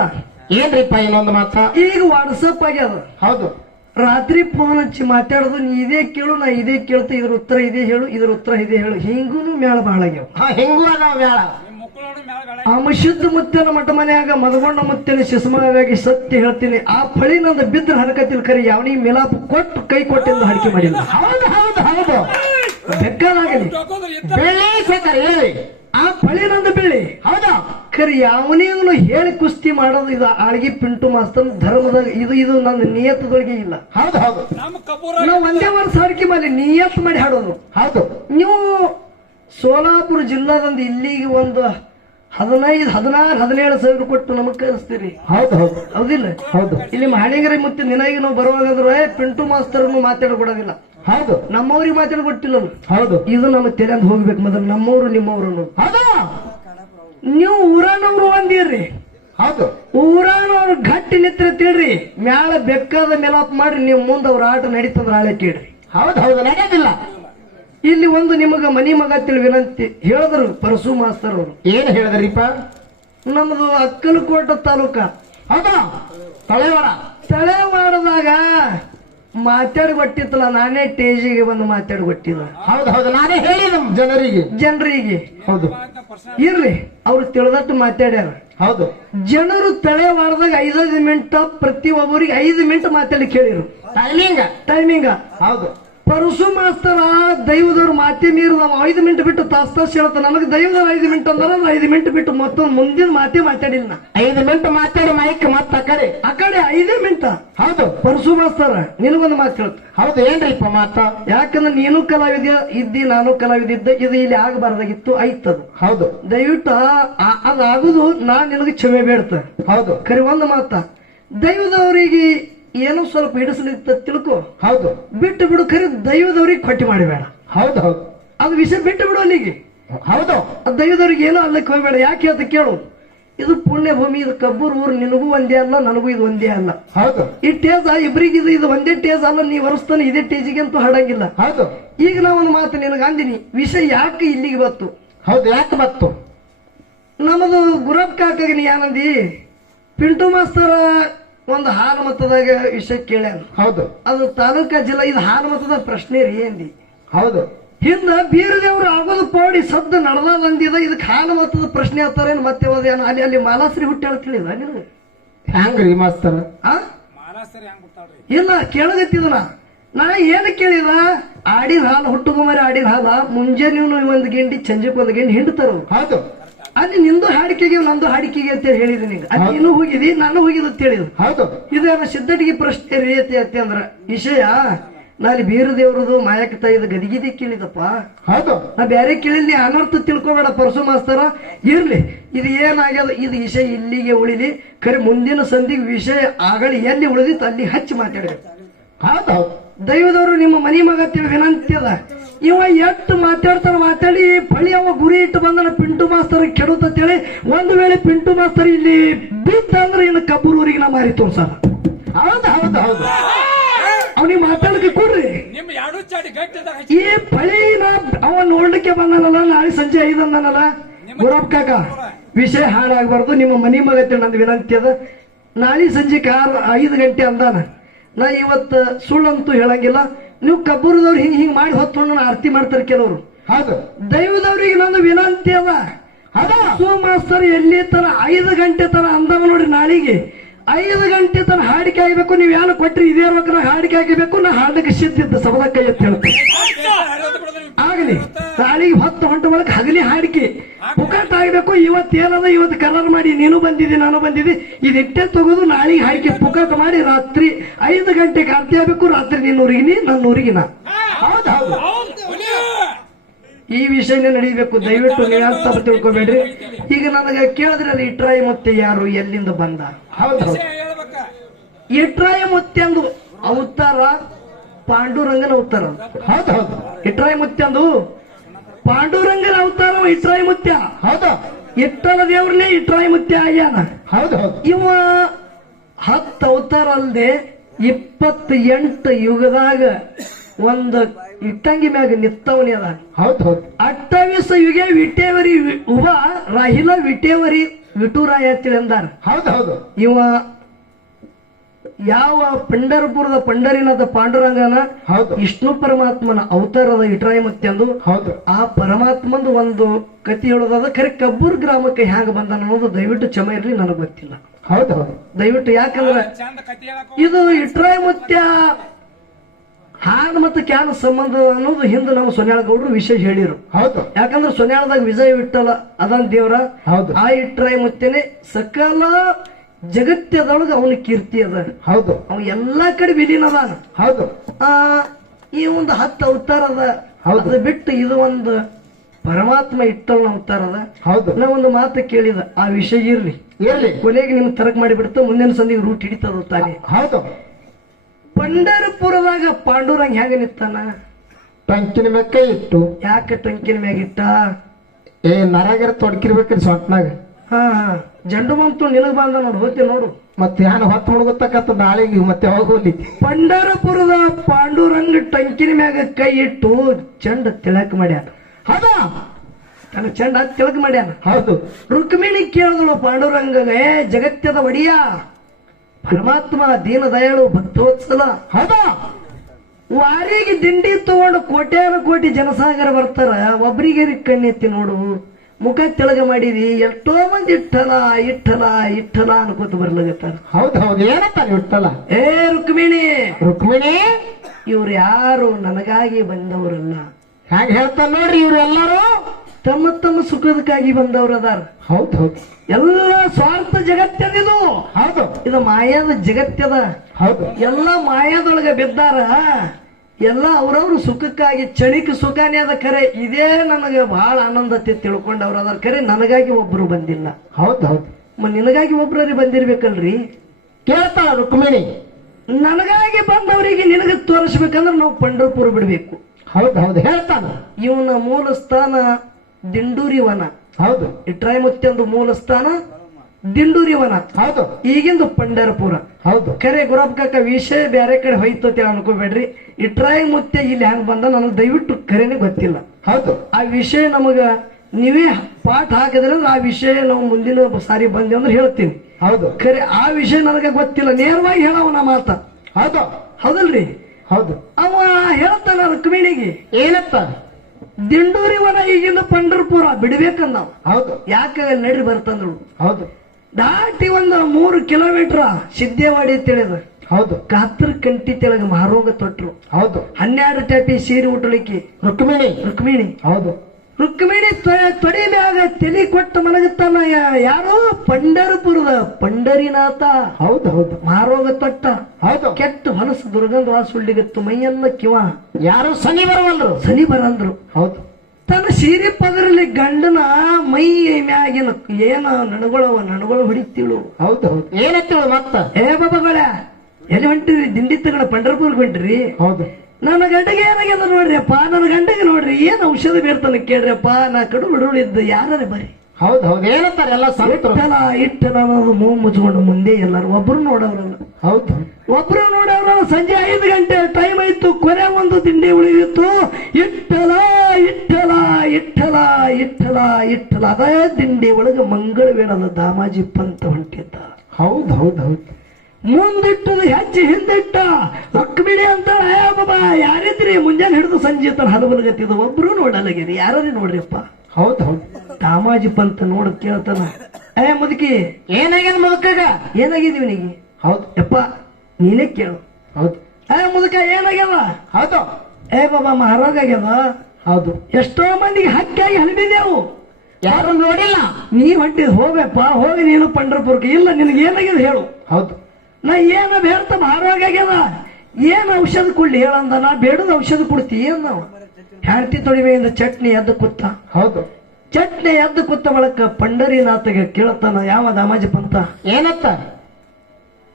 Speaker 2: ಏನ್ರಿಪ್ಪ ಇನ್ನೊಂದು ಮಾತ್ರ?
Speaker 1: ಈಗ ವಾಟ್ಸಪ್ ಆಗ್ಯದ
Speaker 2: ಹೌದು.
Speaker 1: ರಾತ್ರಿ ಫೋನ್ ಹಚ್ಚಿ ಮಾತಾಡೋದು ನೀ ಇದೇ ಕೇಳು ನಾ ಇದೇ ಕೇಳ್ತೆ ಇದ್ರ ಉತ್ತರ ಇದೇ ಹೇಳು ಇದ್ರ ಉತ್ತರ ಇದೇ ಹೇಳು. ಹಿಂಗೂನು ಮ್ಯಾಳ ಬಹಳ ಆಗ್ಯಾವ.
Speaker 2: ಹಾ ಹೆಂಗೂ ಅದಾವ
Speaker 1: ಮೇಳ ಅಮಶುದ್ಧ ಮುತ್ತನ ಮಠ ಮನೆಯಾಗ ಮದಗೊಂಡ ಮುತ್ತನ ಶಿಸ್ಮವಾಗಿ ಸತ್ಯ ಹೇಳ್ತೀನಿ. ಆ ಫಳಿ ನಂದು ಬಿದ್ರ ಹರಕತಿಲ್ ಕರಿ ಯಾವನಿಗೆ ಮಿಲಾಪ್ ಕೊಟ್ಟು ಕೈ ಕೊಟ್ಟಿಂದ ಹಡಿಕೆ ಮಾಡಿಲ್ಲ.
Speaker 2: ಹೌದು ಹೌದು ಹೌದು. ಬೆಳ್ಳಿ ಹೇಳಿ.
Speaker 1: ಆ ಫಳಿ ನಂದು ಬೆಳ್ಳಿ.
Speaker 2: ಹೌದಾ?
Speaker 1: ಕರಿ ಯಾವನೇನು ಹೇಳಿ ಕುಸ್ತಿ ಮಾಡೋದು ಇದು ಆಳ್ಗಿ ಪಿಂಟು ಮಾಸ್ತರ್ ಧರ್ಮದಾಗ ಇದು ಇದು ನನ್ನ ನಿಯತ್ತದೊಳಗೆ ಇಲ್ಲ.
Speaker 2: ಹೌದು ಹೌದು.
Speaker 3: ನಮ್ಮ ಕಪೂರ
Speaker 1: ನಾವು ಒಂದೇ ವರ್ಷ ಹಾಡಿಕೆ ಮಾಡಿ ನಿಯತ್ ಮಾಡಿ ಹಾಡೋದು.
Speaker 2: ಹೌದು.
Speaker 1: ನೀವು ಸೋಲಾಪುರ ಜಿಲ್ಲಾದಂದು ಇಲ್ಲಿಗೆ ಒಂದು ಹದಿನೈದು ಹದಿನಾರು ಹದಿನೇಳು ಸಾವಿರ ಕೊಟ್ಟು ನಮಗ್ ಕಳಿಸ್ತೀರಿ.
Speaker 2: ಹೌದು ಹೌದು.
Speaker 1: ಹೌದಿಲ್ಲ?
Speaker 2: ಹೌದು.
Speaker 1: ಇಲ್ಲಿ ಮಹಾಳಿಗರೆ ಮತ್ತೆ ನಿನಗೆ ನಾವು ಬರುವಾಗಾದ್ರೆ ಪಿಂಟು ಮಾಸ್ತರ್ನು ಮಾತಾಡ್ಕೊಡೋದಿಲ್ಲ
Speaker 2: ಹೌದು.
Speaker 1: ನಮ್ಮವ್ರಿಗೆ ಮಾತಾಡ್ಕೊಟ್ಟಿಲ್ಲ ಗೊತ್ತಿಲ್ಲ
Speaker 2: ಹೌದು.
Speaker 1: ಇದು ನಮ್ಮ ತೆರೆಂದು ಹೋಗ್ಬೇಕು ಮೊದಲು ನಮ್ಮವ್ರು ನಿಮ್ಮವ್ರು
Speaker 2: ಹೌದಾ.
Speaker 1: ನೀವು ಊರಾನವ್ರು ಒಂದಿರ್ರಿ
Speaker 2: ಹೌದು.
Speaker 1: ಊರಾನವ್ರು ಗಟ್ಟಿ ನಿತ್ರ ತಿಳ್ರಿ. ಮ್ಯಾಲ ಬೆಕ್ಕದ ಮೇಲಾಪ್ ಮಾಡ್ರಿ ನೀವು ಮುಂದೆ ಅವ್ರ ಆಟ ನಡೀತಂದ್ರ ಆಳೆ ಕೇಳ್ರಿ.
Speaker 2: ಹೌದು ಹೌದು ನಡೆಯೋದಿಲ್ಲ
Speaker 1: ಇಲ್ಲಿ ಒಂದು ನಿಮಗ ಮನಿ ಮಗ ತಿಳಿ ವಿನಂತಿ ಹೇಳಿದ್ರು ಪರಸು ಮಾಸ್ತರ್ ಅವರು.
Speaker 2: ಏನು ಹೇಳಿದ್ರಿಪ್ಪ?
Speaker 1: ನಮ್ಮದು ಅಕ್ಕಲಕೋಟ ತಾಲೂಕ.
Speaker 2: ಹೌದಾ. ತಳೆವಾಡ.
Speaker 1: ತಳೆವಾಡದಾಗ ಮಾತಾಡಿ ಕೊಟ್ಟಿತ್ತಲ್ಲ ನಾನೇ ಟೇಜಿಗೆ ಬಂದು ಮಾತಾಡಿ ಕೊಟ್ಟಿಲ್ಲ
Speaker 2: ಹೌದು ಹೌದು ನಾನೇ ಹೇಳಿದ ಜನರಿಗೆ.
Speaker 1: ಜನರಿಗೆ.
Speaker 2: ಹೌದು.
Speaker 1: ಇರ್ಲಿ ಅವ್ರು ತಿಳಿದಟ್ಟು ಮಾತಾಡ್ಯಾರ.
Speaker 2: ಹೌದು.
Speaker 1: ಜನರು ತಳೆವಾಡದಾಗ ಐದೈದು ಮಿನಿಟ್ ಪ್ರತಿ ಒಬ್ಬರಿಗೆ ಐದು ಮಿನಿಟ್ ಮಾತಾಡಿ ಕೇಳಿರು
Speaker 2: ಟೈಮಿಂಗ್
Speaker 1: ಟೈಮಿಂಗ
Speaker 2: ಹೌದು.
Speaker 1: ಪರಸು ಮಾಸ್ತರ ದೈವದವ್ರು ಮಾತಿ ನೀರು ನಾವು ಐದು ಮಿನಿಟ್ ಬಿಟ್ಟು ತಾಸ್ ತಾಸ್ ಹೇಳ್ತ ನನಗೆ ದೈವದವ್ರ ಐದು ಮಿನಿಟ್ ಅಂದ್ರೆ ಐದು ಮಿನಿಟ್ ಬಿಟ್ಟು ಮತ್ತೊಂದು ಮುಂದಿನ ಮಾತೇ ಮಾತಾಡಿಲ್ಲ ನಾ.
Speaker 2: ಐದು ಮಿನಿಟ್ ಮಾತಾಡಿ ಮೈಕ್ ಮತ್ತ ಆ ಕಡೆ.
Speaker 1: ಆ ಕಡೆ ಐದೇ ಮಿನಿಟ.
Speaker 2: ಹೌದು.
Speaker 1: ಪರಸು ಮಾಸ್ತರ ನಿನಗೊಂದು ಮಾತು ಹೇಳ್ತ.
Speaker 2: ಹೌದು ಏನ್ರಿಪ್ಪ ಮಾತ?
Speaker 1: ಯಾಕಂದ್ರೆ ನೀನು ಕಲಾವಿದ ಇದ್ದಿ ನಾನು ಕಲಾವಿದ ಇದ್ದ ಇದು ಇಲ್ಲಿ ಆಗಬಾರ್ದಾಗಿತ್ತು ಐತದು
Speaker 2: ಹೌದು.
Speaker 1: ದಯವಿಟ್ಟು ಅದಾಗುದು ನಾ ನಿನಗೆ ಕ್ಷಮೆ ಬೇಡ್ತ.
Speaker 2: ಹೌದು.
Speaker 1: ಕರಿ ಒಂದು ಮಾತ. ದೈವದವರಿಗೆ ಏನೋ ಸ್ವಲ್ಪ ಹಿಡಿಸಲಿತ್ತ ತಿಳ್ಕೊ.
Speaker 2: ಹೌದು.
Speaker 1: ಬಿಟ್ಟು ಬಿಡು ಖರೆ ದೈವದವ್ರಿಗೆ ಕೊಟ್ಟಿ ಮಾಡಬೇಡ.
Speaker 2: ಹೌದು ಹೌದು.
Speaker 1: ಅದು ವಿಷಯ ಬಿಟ್ಟು ಬಿಡು ಅಲ್ಲಿಗೆ.
Speaker 2: ಹೌದು.
Speaker 1: ದೈವದವ್ರಿಗೆ ಏನೋ ಅಲ್ಲಕ್ಕೆ ಹೋಗ್ಬೇಡ. ಯಾಕೆ ಅಂತ ಕೇಳು. ಇದು ಪುಣ್ಯ ಭೂಮಿ ಇದು ಕಬ್ಬೂರ್ ಊರು ನಿನಗೂ ಒಂದೇ ಅಲ್ಲ ನನಗೂ ಇದು ಒಂದೇ ಅಲ್ಲ.
Speaker 2: ಹೌದು.
Speaker 1: ಈ ಟೇಜ್ ಇಬ್ಬರಿಗೆ ಇದು ಇದು ಒಂದೇ ಟೇಜ್ ಅಲ್ಲ ನೀ ವರ್ಸ್ತಾನೆ ಇದೇ ಟೇಜಿಗೆ ಅಂತೂ ಹಾಡಂಗಿಲ್ಲ.
Speaker 2: ಹೌದು.
Speaker 1: ಈಗ ನಾ ಒಂದು ಮಾತು ನಿನಗೆ ಅಂದಿನಿ. ವಿಷಯ ಯಾಕೆ ಇಲ್ಲಿಗೆ ಬತ್ತು
Speaker 2: ಹೌದು ಯಾಕೆ ಬತ್ತು
Speaker 1: ನಮ್ಮದು ಗುರಬ್ ಕಾಕಾಗ ನೀ ಏನಂದಿ ಪಿಂಟು ಮಾಸ್ತರ ಒಂದು ಹಾಲು ಮತದಾಗ ವಿಷಯ ಕೇಳ್ಯಾನ
Speaker 2: ಹೌದು.
Speaker 1: ಅದು ತಾಲೂಕಾ ಜಿಲ್ಲಾ ಇದು ಹಾಲು ಮತದ ಪ್ರಶ್ನೆ ರೀ ಏನ್ರಿ
Speaker 2: ಹೌದು.
Speaker 1: ಹಿಂದ ಬೀರದೇವ್ರು ಆಗೋದು ಪೌಡಿ ಸದ್ದು ನಡೆದ ಅಂದಿದ ಇದಕ್ಕೆ ಹಾಲು ಮತದ ಪ್ರಶ್ನೆ ಆಗ್ತಾರೇನು ಮತ್ತೆ ಓದೇನು ಅಲ್ಲಿ ಅಲ್ಲಿ ಮಾಲಾಸ್ರಿ ಹುಟ್ಟಿ ಹೇಳ್ತಿಲ್ಲ ನಿನಗೆ?
Speaker 2: ಹ್ಯಾಂಗ್ರಿ ಮಾಸ್ತರ?
Speaker 1: ಆ? ಇಲ್ಲ ಕೇಳಗತ್ತಿದನ ನಾ ಏನು ಕೇಳಿದ ಆಡಿನ ಹಾಲು ಹುಟ್ಟುಗುಮರಿ ಆಡಿದ ಹಾಲ ಮುಂಜಾನೆ ಒಂದು ಗಿಂಡಿ ಸಂಜೆಗೆ ಒಂದು ಗಿಂಡಿ ಹಿಂಡ್ತಾರ.
Speaker 2: ಹೌದು.
Speaker 1: ಅಲ್ಲಿ ನಿಂದು ಹಾಡಿಕೆಗೆ ನಂದು ಹಾಡಿಕೆಗೆ ಅಂತ ಹೇಳಿದ ನಿಂಗೆ. ಅಲ್ಲಿ ನೀನು ಹೋಗಿದಿ ನಾನು ಹೋಗಿದ್ದು ಅಂತ ಹೇಳಿದ್ರು
Speaker 2: ಹೌದು.
Speaker 1: ಇದೇನ ಸಿದ್ಧಟಿಗೆ ಪ್ರಶ್ನೆ ರೀತಿ ಅತ್ತೆ ಅಂದ್ರ ವಿಷಯ ನಾನು ಬೀರದೇವ್ರದು ಮಾಯಕ ತಾಯಿದ ಗದಿಗಿದಿ ಕೇಳಿದಪ್ಪ.
Speaker 2: ಹೌದು.
Speaker 1: ನಾ ಬ್ಯಾರೆ ಕೇಳಿಲ್ಲ ಅನರ್ಥ ತಿಳ್ಕೊಬೇಡ ಪರಸು ಮಾಸ್ತರ ಇರ್ಲಿ ಇದು ಏನಾಗ್ಯದ ಇದು ವಿಷಯ ಇಲ್ಲಿಗೆ ಉಳಿಲಿ ಖರೆ ಮುಂದಿನ ಸಂಧಿಗೆ ವಿಷಯ ಆಗಲಿ ಎಲ್ಲಿ ಉಳಿದಿತ್ತು ಅಲ್ಲಿ ಹಚ್ಚಿ ಮಾತಾಡ್ಬೇಕು.
Speaker 2: ಹೌದು.
Speaker 1: ದೈವದವರು ನಿಮ್ಮ ಮನಿ ಮಗ ವಿನಂತಿಯದ ವಿನಂತಿ ಅದ ಇವ ಎಷ್ಟು ಮಾತಾಡ್ತಾರ ಮಾತಾಡಿ ಬಳಿ ಅವ ಗುರಿ ಇಟ್ಟು ಬಂದನ ಪಿಂಟು ಮಾಸ್ತರ್ ಅಂತೇಳಿ ಒಂದು ವೇಳೆ ಪಿಂಟು ಮಾಸ್ತರ್ ಇಲ್ಲಿ ಬಿದ್ದ ಅಂದ್ರೆ ಇನ್ನು ಕಬ್ಬೂರೂರಿಗೆ ನಾ ಮಾರಿ ತೋರ್ಸಾರ
Speaker 2: ಹೌದು ಹೌದು ಹೌದು.
Speaker 1: ಅವನಿಗೆ ಮಾತಾಡಕ್ಕೆ ಕೊಡ್ರಿ. ಈ ಬಳಿ ನಾ ಅವ ನೋಡ್ಲಿಕ್ಕೆ ಬಂದನಲ್ಲ ನಾಳೆ ಸಂಜೆ ಐದು ಅಂದನಲ್ಲ. ಗುರಪ್ಪ ಕಾಕ ವಿಷಯ ಹಾಳಾಗಬಾರ್ದು ನಿಮ್ಮ ಮನಿ ಮಗತ್ತೆ ನಂದು ವಿನಂತಿ ಅದ. ನಾಳೆ ಸಂಜೆ ಕಾರ್ ಐದು ಗಂಟೆ ಅಂದಾನ. ನಾ ಇವತ್ತು ಸುಳ್ಳಂತೂ ಹೇಳಂಗಿಲ್ಲ. ನೀವು ಕಬ್ಬೂರದವ್ರು ಹಿಂಗ್ ಹಿಂಗ್ ಮಾಡಿ ಹೊತ್ಕೊಂಡು ಆರತಿ ಮಾಡ್ತಾರೆ ಕೆಲವರು.
Speaker 2: ಹೌದು.
Speaker 1: ದೈವದವ್ರಿಗೆ ನಂದು ವಿನಂತಿ ಅದ.
Speaker 2: ಅದ
Speaker 1: ಸು ಮಾಸ್ತರ್ ಎಲ್ಲಿ ತರ ಐದು ಗಂಟೆ ತರ ಅಂದವ ನೋಡಿ ನಾಳಿಗೆ. ಐದು ಗಂಟೆ ತನ ಹಾಡಿಕೆ ಆಗಬೇಕು, ನೀವ್ ಯಾರು ಕೊಟ್ರಿ ಇದೇ ರೊಕ್ಕ ಹಾಡಿಕೆ ಆಗಬೇಕು, ನಾ ಹಾಡಕ್ಕೆ ಸಿದ್ಧಿದ್ದ ಸಬದ ಕೈ ಎತ್ತಿ ಹೇಳ್ತೀನಿ. ಆಗಲಿ ನಾಳಿಗೆ ಹೊತ್ತು ಹೊಂಟ ಒಳಗೆ ಹಗಲಿ ಹಾಡಿಕೆ. ಪುಕಾಟ್ ಆಗ್ಬೇಕು, ಇವತ್ತು ಏನದ, ಇವತ್ತು ಕರಾರ್ ಮಾಡಿ, ನೀನು ಬಂದಿದ್ದಿ, ನಾನು ಬಂದಿದ್ದಿ, ಇದಿಟ್ಟೆ ತೆಗೆದು ನಾಳೆಗೆ ಹಾಡಿಕೆ ಪುಕಾಟ್ ಮಾಡಿ, ರಾತ್ರಿ ಐದು ಗಂಟೆಗೆ ಆರತಿ ಆಗ್ಬೇಕು, ರಾತ್ರಿ ನಿನ್ನ ಊರಿಗೆ ನೀ ನನ್ನ ಊರಿಗೆ ನಾ
Speaker 2: ಹೌದು. ಹೌದು.
Speaker 1: ಈ ವಿಷಯನೇ ನಡೀಬೇಕು. ದಯವಿಟ್ಟು ತಪ್ಪು ತಿಳ್ಕೊಬೇಡ್ರಿ. ಈಗ ನನಗೆ ಕೇಳಿದ್ರೆ ಅಲ್ಲಿ ಇಟ್ರಾಯಿ ಮತ್ತೆ ಯಾರು? ಎಲ್ಲಿಂದ ಬಂದ?
Speaker 2: ಹೌದು.
Speaker 1: ಇಟ್ರಾಯ ಮುತ್ಯಂದು ಅವತಾರ ಪಾಂಡುರಂಗನ ಅವತಾರ.
Speaker 2: ಹೌದು ಹೌದು.
Speaker 1: ಇಟ್ರಾಯಿ ಮುತ್ತೆಂದು ಪಾಂಡುರಂಗನ ಅವತಾರ ಇಟ್ರಾಯಿ ಮುತ್ಯ.
Speaker 2: ಹೌದು.
Speaker 1: ಇಟ್ಟನ ದೇವ್ರನ್ನೇ ಇಟ್ರಾಯಿ ಮುತ್ಯ ಆಗ್ಯಾನ.
Speaker 2: ಹೌದು ಹೌದು.
Speaker 1: ಇವ ಹತ್ತು ಅವತಾರ ಅಲ್ಲದೆ ಇಪ್ಪತ್ತ ಎಂಟು ಯುಗದಾಗ ಒಂದು ಇಟ್ಟಂಗಿ ಮ್ಯಾಗ ನಿತ್ತವನಿ ಅದ.
Speaker 2: ಹೌದು ಹೌದು.
Speaker 1: ಅಟ್ಟವಿಸ ಯುಗೆ ವಿಟೇವರಿ ಉಭ ಉವ ರಾಹಿಲ ವಿಟೇವರಿ ವಿಟುರಾಯ ಅಂತೇಳಿ ಅಂದಾರ.
Speaker 2: ಹೌದು ಹೌದು.
Speaker 1: ಇವ ಯಾವ ಪಂಡರಪುರದ ಪಂಡರಿನದ ಪಾಂಡುರಂಗನ
Speaker 2: ಹೌದು.
Speaker 1: ವಿಷ್ಣು ಪರಮಾತ್ಮನ ಅವತಾರದ ಇಟ್ರಾಯಿ ಮತ್ತೆಂದು
Speaker 2: ಹೌದು.
Speaker 1: ಆ ಪರಮಾತ್ಮಂದು ಒಂದು ಕತಿ ಹೇಳೋದಾದ ಖರೆ ಕಬ್ಬೂರ್ ಗ್ರಾಮಕ್ಕೆ ಹ್ಯಾಂಗ ಬಂದ ಅನ್ನೋದು ದಯವಿಟ್ಟು ಚಮ ಇರ್ಲಿ ನನಗೆ ಗೊತ್ತಿಲ್ಲ.
Speaker 2: ಹೌದು ಹೌದು.
Speaker 1: ದಯವಿಟ್ಟು ಯಾಕಂದ್ರೆ ಇದು ಇಟ್ರಾಯ ಮುತ್ಯ ಹಾಡು ಮತ್ತು ಕ್ಯಾನ್ ಸಂಬಂಧ ಅನ್ನೋದು ಹಿಂದೆ ನಾವು ಸೊನ್ಯಾಳ ಗೌಡರು ವಿಶೇಷ ಹೇಳಿರು.
Speaker 2: ಹೌದು.
Speaker 1: ಯಾಕಂದ್ರೆ ಸೊನ್ಯಾಳದಾಗ ವಿಜಯ ವಿಠಲ ಅದನ್ ದೇವರ.
Speaker 2: ಹೌದು.
Speaker 1: ಆ ಇಟ್ರಾಯಿ ಮತ್ತೇನೆ ಸಕಲ ಜಗತ್ತದೊಳಗ ಅವನ ಕೀರ್ತಿ ಅದ.
Speaker 2: ಹೌದು.
Speaker 1: ಅವ ಎಲ್ಲಾ ಕಡೆ ವಿಲೀನ ಅದಾನ.
Speaker 2: ಹೌದು.
Speaker 1: ಆ ಈ ಒಂದು ಹತ್ತು ಅವತಾರ ಅದ.
Speaker 2: ಹೌದು.
Speaker 1: ಅದು ಬಿಟ್ಟು ಇದು ಒಂದು ಪರಮಾತ್ಮ ಇಟ್ಟವನ ಅವತಾರ ಅದ.
Speaker 2: ಹೌದು.
Speaker 1: ನಾ ಒಂದು ಮಾತು ಕೇಳಿದ. ಆ ವಿಷಯ ಇರ್ಲಿ.
Speaker 2: ಇರ್ಲಿ.
Speaker 1: ಕೊನೆಗೆ ನಿಮ್ ತರಕ್ ಮಾಡಿ ಬಿಡ್ತು ಮುಂದಿನ ಸಂದಿಗೆ ರೂಟ್ ಹಿಡಿತದ ತಾನೆ.
Speaker 2: ಹೌದು.
Speaker 1: ಪಂಡರಪುರದಾಗ ಪಾಂಡುರಂಗ ಹೆಂಗ ನಿತ್ತಾನ
Speaker 2: ಟಂಕಿನ ಮ್ಯಾಕ ಕೈ ಇಟ್ಟು.
Speaker 1: ಯಾಕೆ ಟಂಕಿನ ಮ್ಯಾಗ ಇಟ್ಟ?
Speaker 2: ಏ ನರಾಗರ ತೊಡಕಿರ್ಬೇಕ್ರಿ ಸೊಟ್ನಾಗ.
Speaker 1: ಹಾ ಹ. ಜಂಡು ಬಂತು ನಿನಗ್ ಬಂದ ನೋಡು ಹೋತಿ ನೋಡು.
Speaker 2: ಮತ್ತೆ ಯಾನು ಹೊತ್ತು ಮುಳುಗುತ್ತಕತ್ತ ನಾಳೆಗೆ ಮತ್ತೆ ಹೋಗಿ
Speaker 1: ಪಂಡರಪುರದ ಪಾಂಡುರಂಗ ಟಂಕಿನ ಮ್ಯಾಗ ಕೈ ಇಟ್ಟು ಚಂಡ ತಿಳಕ್ ಮಾಡ್ಯಾನ.
Speaker 2: ಹೌದಾ?
Speaker 1: ತನ್ನ ಚಂಡ ತಿಳಕ್ ಮಾಡ್ಯಾನ.
Speaker 2: ಹೌದು.
Speaker 1: ರುಕ್ಮಿಣಿ ಕೇಳಿದಳು ಪಾಂಡುರಂಗನೇ ಜಗತ್ತದ ಒಡಿಯ. ಪರಮಾತ್ಮ ದೀನ ದಯಾಳು ಭಕ್ತೋತ್ಸಲ.
Speaker 2: ಹೌದಾ?
Speaker 1: ವಾರಿಗೆ ದಿಂಡಿ ತಗೊಂಡು ಕೋಟ್ಯಾನು ಕೋಟಿ ಜನಸಾಗರ ಬರ್ತಾರ. ಒಬ್ರಿಗೆ ಕಣ್ಣೆತ್ತಿ ನೋಡು. ಮುಖ ತೆಳಗ ಮಾಡಿದಿ. ಎಷ್ಟೋ ಮಂದಿ ಇಟ್ಟಲ ಇಟ್ಟಲ ಇಟ್ಟಲ ಅನ್ಕೋತ ಬರ್ಲಾಗತ್ತಾರ.
Speaker 2: ಹೌದು ಹೌದು. ಏನಂತಾನೆ ಇಟ್ಟಲ
Speaker 1: ಏ ರುಕ್ಮಿಣಿ!
Speaker 2: ರುಕ್ಮಿಣಿ?
Speaker 1: ಇವ್ರು ಯಾರು ನನಗಾಗಿ ಬಂದವರಲ್ಲ.
Speaker 2: ಹ್ಯಾಂಗ ಹೇಳ್ತಾರ ನೋಡ್ರಿ ಇವ್ರು ಎಲ್ಲರೂ
Speaker 1: ತಮ್ಮ ತಮ್ಮ ಸುಖದಕ್ಕಾಗಿ ಬಂದವರು ಅದಾರ.
Speaker 2: ಹೌದು ಹೌದು.
Speaker 1: ಎಲ್ಲ ಸ್ವಾರ್ಥ ಜಗತ್ತದಿದು
Speaker 2: ಹೌದು.
Speaker 1: ಇದು ಮಾಯಾದ ಜಗತ್ತದ.
Speaker 2: ಹೌದು.
Speaker 1: ಎಲ್ಲ ಮಾಯಾದೊಳಗೆ ಬಿದ್ದಾರ. ಎಲ್ಲ ಅವ್ರವ್ರ ಸುಖಕ್ಕಾಗಿ ಕ್ಷಣಿಕ ಸುಖನೇ ಅದ ಖರೆ ಇದೇ ನನಗೆ ಬಹಳ ಆನಂದ ತಿಳ್ಕೊಂಡವ್ರ ಅದಾರ. ಖರೆ ನನಗಾಗಿ ಒಬ್ರು ಬಂದಿಲ್ಲ.
Speaker 2: ಹೌದು ಹೌದು.
Speaker 1: ನಿನಗಾಗಿ ಒಬ್ರಲ್ಲಿ ಬಂದಿರ್ಬೇಕಲ್ರಿ?
Speaker 2: ಕೇಳ್ತಾ ರುಕ್ಮಿಣಿ.
Speaker 1: ನನಗಾಗಿ ಬಂದವರಿಗೆ ನಿನಗೆ ತೋರಿಸ್ಬೇಕಂದ್ರೆ ನಾವು ಪಂಡರ್ಪುರ ಬಿಡಬೇಕು.
Speaker 2: ಹೌದು ಹೌದು. ಹೇಳ್ತಾನ.
Speaker 1: ಇವನ ಮೂಲ ಸ್ಥಾನ ದಿಂಡೂರಿ ವನ.
Speaker 2: ಹೌದು.
Speaker 1: ಇಟ್ರಾಯಿ ಮುತ್ಯಂದು ಮೂಲ ಸ್ಥಾನ ದಿಂಡೂರಿವನ
Speaker 2: ಹೌದು.
Speaker 1: ಈಗಿಂದು ಪಂಡರಪುರ.
Speaker 2: ಹೌದು.
Speaker 1: ಕರೆ ಗುರಬ್ ಕಾಕ ವಿಷಯ ಬೇರೆ ಕಡೆ ಹೋಯ್ತತೆ ಅನ್ಕೋಬೇಡ್ರಿ. ಇಟ್ರಾಯ ಮುತ್ತೆ ಇಲ್ಲಿ ಹೆಂಗ್ ಬಂದ ನನಗೆ ದಯವಿಟ್ಟು ಕರೆನೆ ಗೊತ್ತಿಲ್ಲ.
Speaker 2: ಹೌದು.
Speaker 1: ಆ ವಿಷಯ ನಮಗ ನೀವೇ ಪಾಠ ಹಾಕಿದ್ರೆ ಅಂದ್ರೆ ಆ ವಿಷಯ ನಾವು ಮುಂದಿನ ಸಾರಿ ಬಂದೆ ಅಂದ್ರೆ ಹೇಳ್ತೀನಿ.
Speaker 2: ಹೌದು.
Speaker 1: ಖರೆ ಆ ವಿಷಯ ನನಗೆ ಗೊತ್ತಿಲ್ಲ. ನೇರವಾಗಿ ಹೇಳವನ ಮಾತ.
Speaker 2: ಹೌದು.
Speaker 1: ಹೌದಲ್ರಿ?
Speaker 2: ಹೌದು.
Speaker 1: ಅವ ಹೇಳ್ತಾನ ರುಕ್ಮಿಣಿಗೆ.
Speaker 2: ಏನತ್ತ
Speaker 1: ದಿಂಡೂರಿವನ ಈಗಿನ ಪಂಡರ್ಪುರ ಬಿಡ್ಬೇಕಂದ ನಾವು.
Speaker 2: ಹೌದು.
Speaker 1: ಯಾಕೆ ನಡ್ರಿ ಬರ್ತಂದ್ರು?
Speaker 2: ಹೌದು.
Speaker 1: ದಾಟಿ ಒಂದು ಮೂರು ಕಿಲೋಮೀಟರ್ ಸಿದ್ದೇವಾಡಿ ತಿಳಿದ
Speaker 2: ಹೌದು.
Speaker 1: ಕಾತ್ರ ಕಂಟಿ ತೆಳಗ ಮಹಾರೋಗ ತೊಟ್ರು.
Speaker 2: ಹೌದು.
Speaker 1: ಹನ್ನೆರಡು ಟೈಪಿ ಸೀರೆ ಉಟ್ಲಿಕ್ಕೆ
Speaker 2: ರುಕ್ಮಿಣಿ.
Speaker 1: ರುಕ್ಮಿಣಿ.
Speaker 2: ಹೌದು.
Speaker 1: ರುಕ್ಮಿಣಿ ತೊಡೆ ಮ್ಯಾಗ ತಲೆ ಕೊಟ್ಟು ಮಲಗುತ್ತಾನ ಯಾರೋ ಪಂಡರಪುರದ ಪಂಡರಿನಾಥ.
Speaker 2: ಹೌದು ಹೌದು.
Speaker 1: ಮಾರೋಗ ತೊಟ್ಟ.
Speaker 2: ಹೌದು.
Speaker 1: ಕೆಟ್ಟ ಹೊಲಸು ದುರ್ಗಂಧ ವಾಸ ಉಳ್ಳಿಗತ್ತು ಮೈಯನ್ನ ಕಿವ.
Speaker 2: ಯಾರು ಸನಿ ಬರವಲ್ರು?
Speaker 1: ಸನಿ ಬರಂದ್ರು.
Speaker 2: ಹೌದು.
Speaker 1: ತನ್ನ ಸೀರೆ ಪದರಲ್ಲಿ ಗಂಡನ ಮೈ ಮ್ಯಾಗಿನ ಏನ ನಣಗೊಳವ ನಣಗೊಳ ಹೊಡಿತೀಳು.
Speaker 2: ಹೌದು ಹೌದು. ಏನತ್ತಿಳು ಮತ್ತ?
Speaker 1: ಏ ಬಾಬಾಗಳ ಎಲ್ಲಿ ಹೊಂಟಿರಿ? ದಿಂಡಿ ಪಂಡರಪುರ್ಗೆ ಹೊಂಟ್ರಿ?
Speaker 2: ಹೌದು.
Speaker 1: ನನ್ನ ಗಂಡಗೆ ಏನಾಗ್ಯದ ನೋಡ್ರಿಯಪ್ಪ ನನ್ನ ಗಂಡಗೆ ನೋಡ್ರಿ ಏನ್ ಔಷಧ ಬೀರ್ತಾನೆ ಕೇಳ್ರಿಯಪ್ಪ ನಾ ಕಡು ಬಿಡುಳಿದ್ದು ಯಾರೇ ಬರೀ?
Speaker 2: ಹೌದು ಹೌದು ಏನಂತಾರೆ ಎಲ್ಲ
Speaker 1: ಸಂತಲ ಇಟ್ಟು ನಾನು ಮೂಗು ಮುಚ್ಕೊಂಡು ಮುಂದೆ ಎಲ್ಲರೂ ಒಬ್ರು ನೋಡವ್ರಲ್ಲ
Speaker 2: ಹೌದು.
Speaker 1: ಒಬ್ರು ನೋಡವ್ರಲ್ಲ ಸಂಜೆ ಐದು ಗಂಟೆ ಟೈಮ್ ಆಯ್ತು ಕೊನೆ ಒಂದು ತಿಂಡಿ ಉಳಿದಿತ್ತು. ಇಟ್ಟಲ ಇಟ್ಟಲ ಇಟ್ಟಲ ಇಟ್ಟಲ ಇಟ್ಟಲ ಅದೇ ತಿಂಡಿ ಒಳಗೆ ಮಂಗಳವೇಣದ ದಾಮಾಜಿ ಪಂತ ಹೊಂಟಿದ್ದ.
Speaker 2: ಹೌದು ಹೌದು ಹೌದು.
Speaker 1: ಮುಂದಿಟ್ಟದು ಹೆಜ್ಜೆ ಹಿಂದಿಟ್ಟ. ರುಕ್ಮಿಣಿ ಅಂತ ಬಾಬಾ ಯಾರಿದ್ರಿ? ಮುಂಜಾನೆ ಹಿಡಿದು ಸಂಜೆ ತನ ಹಲವಲಗತ್ತಿದ ಒಬ್ರು ನೋಡಲಾಗಿರಿ ನೋಡ್ರಿ ನೋಡ್ರಿಪ್ಪ?
Speaker 2: ಹೌದು ಹೌದು.
Speaker 1: ತಾಮಾಜಿ ಪಂತ ನೋಡ್ ಕೇಳ್ತಾನ. ಏ ಮುದುಕಿ.
Speaker 2: ಏನಾಗ್ಯದ ಮುದುಕಗ
Speaker 1: ಏನಾಗಿದೀವಿ ನಿಗೆ
Speaker 2: ಹೌದು.
Speaker 1: ಯಪ್ಪ ನೀನೇ ಕೇಳು.
Speaker 2: ಹೌದು.
Speaker 1: ಏ ಮುದುಕ ಏನಾಗ್ಯವ?
Speaker 2: ಹೌದು.
Speaker 1: ಏ ಬಾಬಾ ಮಹಾರಾಜ ಆಗ್ಯದ
Speaker 2: ಹೌದು.
Speaker 1: ಎಷ್ಟೋ ಮಂದಿಗೆ ಹಕ್ಕಾಗಿ ಹಲಿಬಿದೆವು
Speaker 2: ಯಾರು ನೋಡಿಲ್ಲ?
Speaker 1: ನೀ ಹೊಂಟಿದ್ ಹೋಗಪ್ಪ ಹೋಗಿ ನೀನು ಪಂಡರಪುರಕ್ಕೆ. ಇಲ್ಲ ನಿನಗೆ ಏನಾಗಿದೆ ಹೇಳು.
Speaker 2: ಹೌದು.
Speaker 1: ನಾ ಏನ ಬೇರ್ತ ಮಾರೋಗ್ಯಾಗ್ಯದ ಆಗ್ಯದ? ಏನ್ ಔಷಧ ಕೊಡ್ಲಿ ಹೇಳಂದ ನಾ ಬೇಡದ ಔಷಧ ಕೊಡ್ತಿ ಏನ್ ನಾವು ಹೆಂಡತಿ ತೊಡಿಮೆಯಿಂದ ಚಟ್ನಿ ಎದ್ದು ಕುತ್ತ.
Speaker 2: ಹೌದು.
Speaker 1: ಚಟ್ನಿ ಎದ್ದು ಕುತ್ತ ಬಳಕ ಪಂಡರಿನಾಥಗೆ ಕೇಳತ್ತಾನ ಯಾವ ದಾಮಾಜಿ ಪಂತ
Speaker 2: ಏನತ್ತ?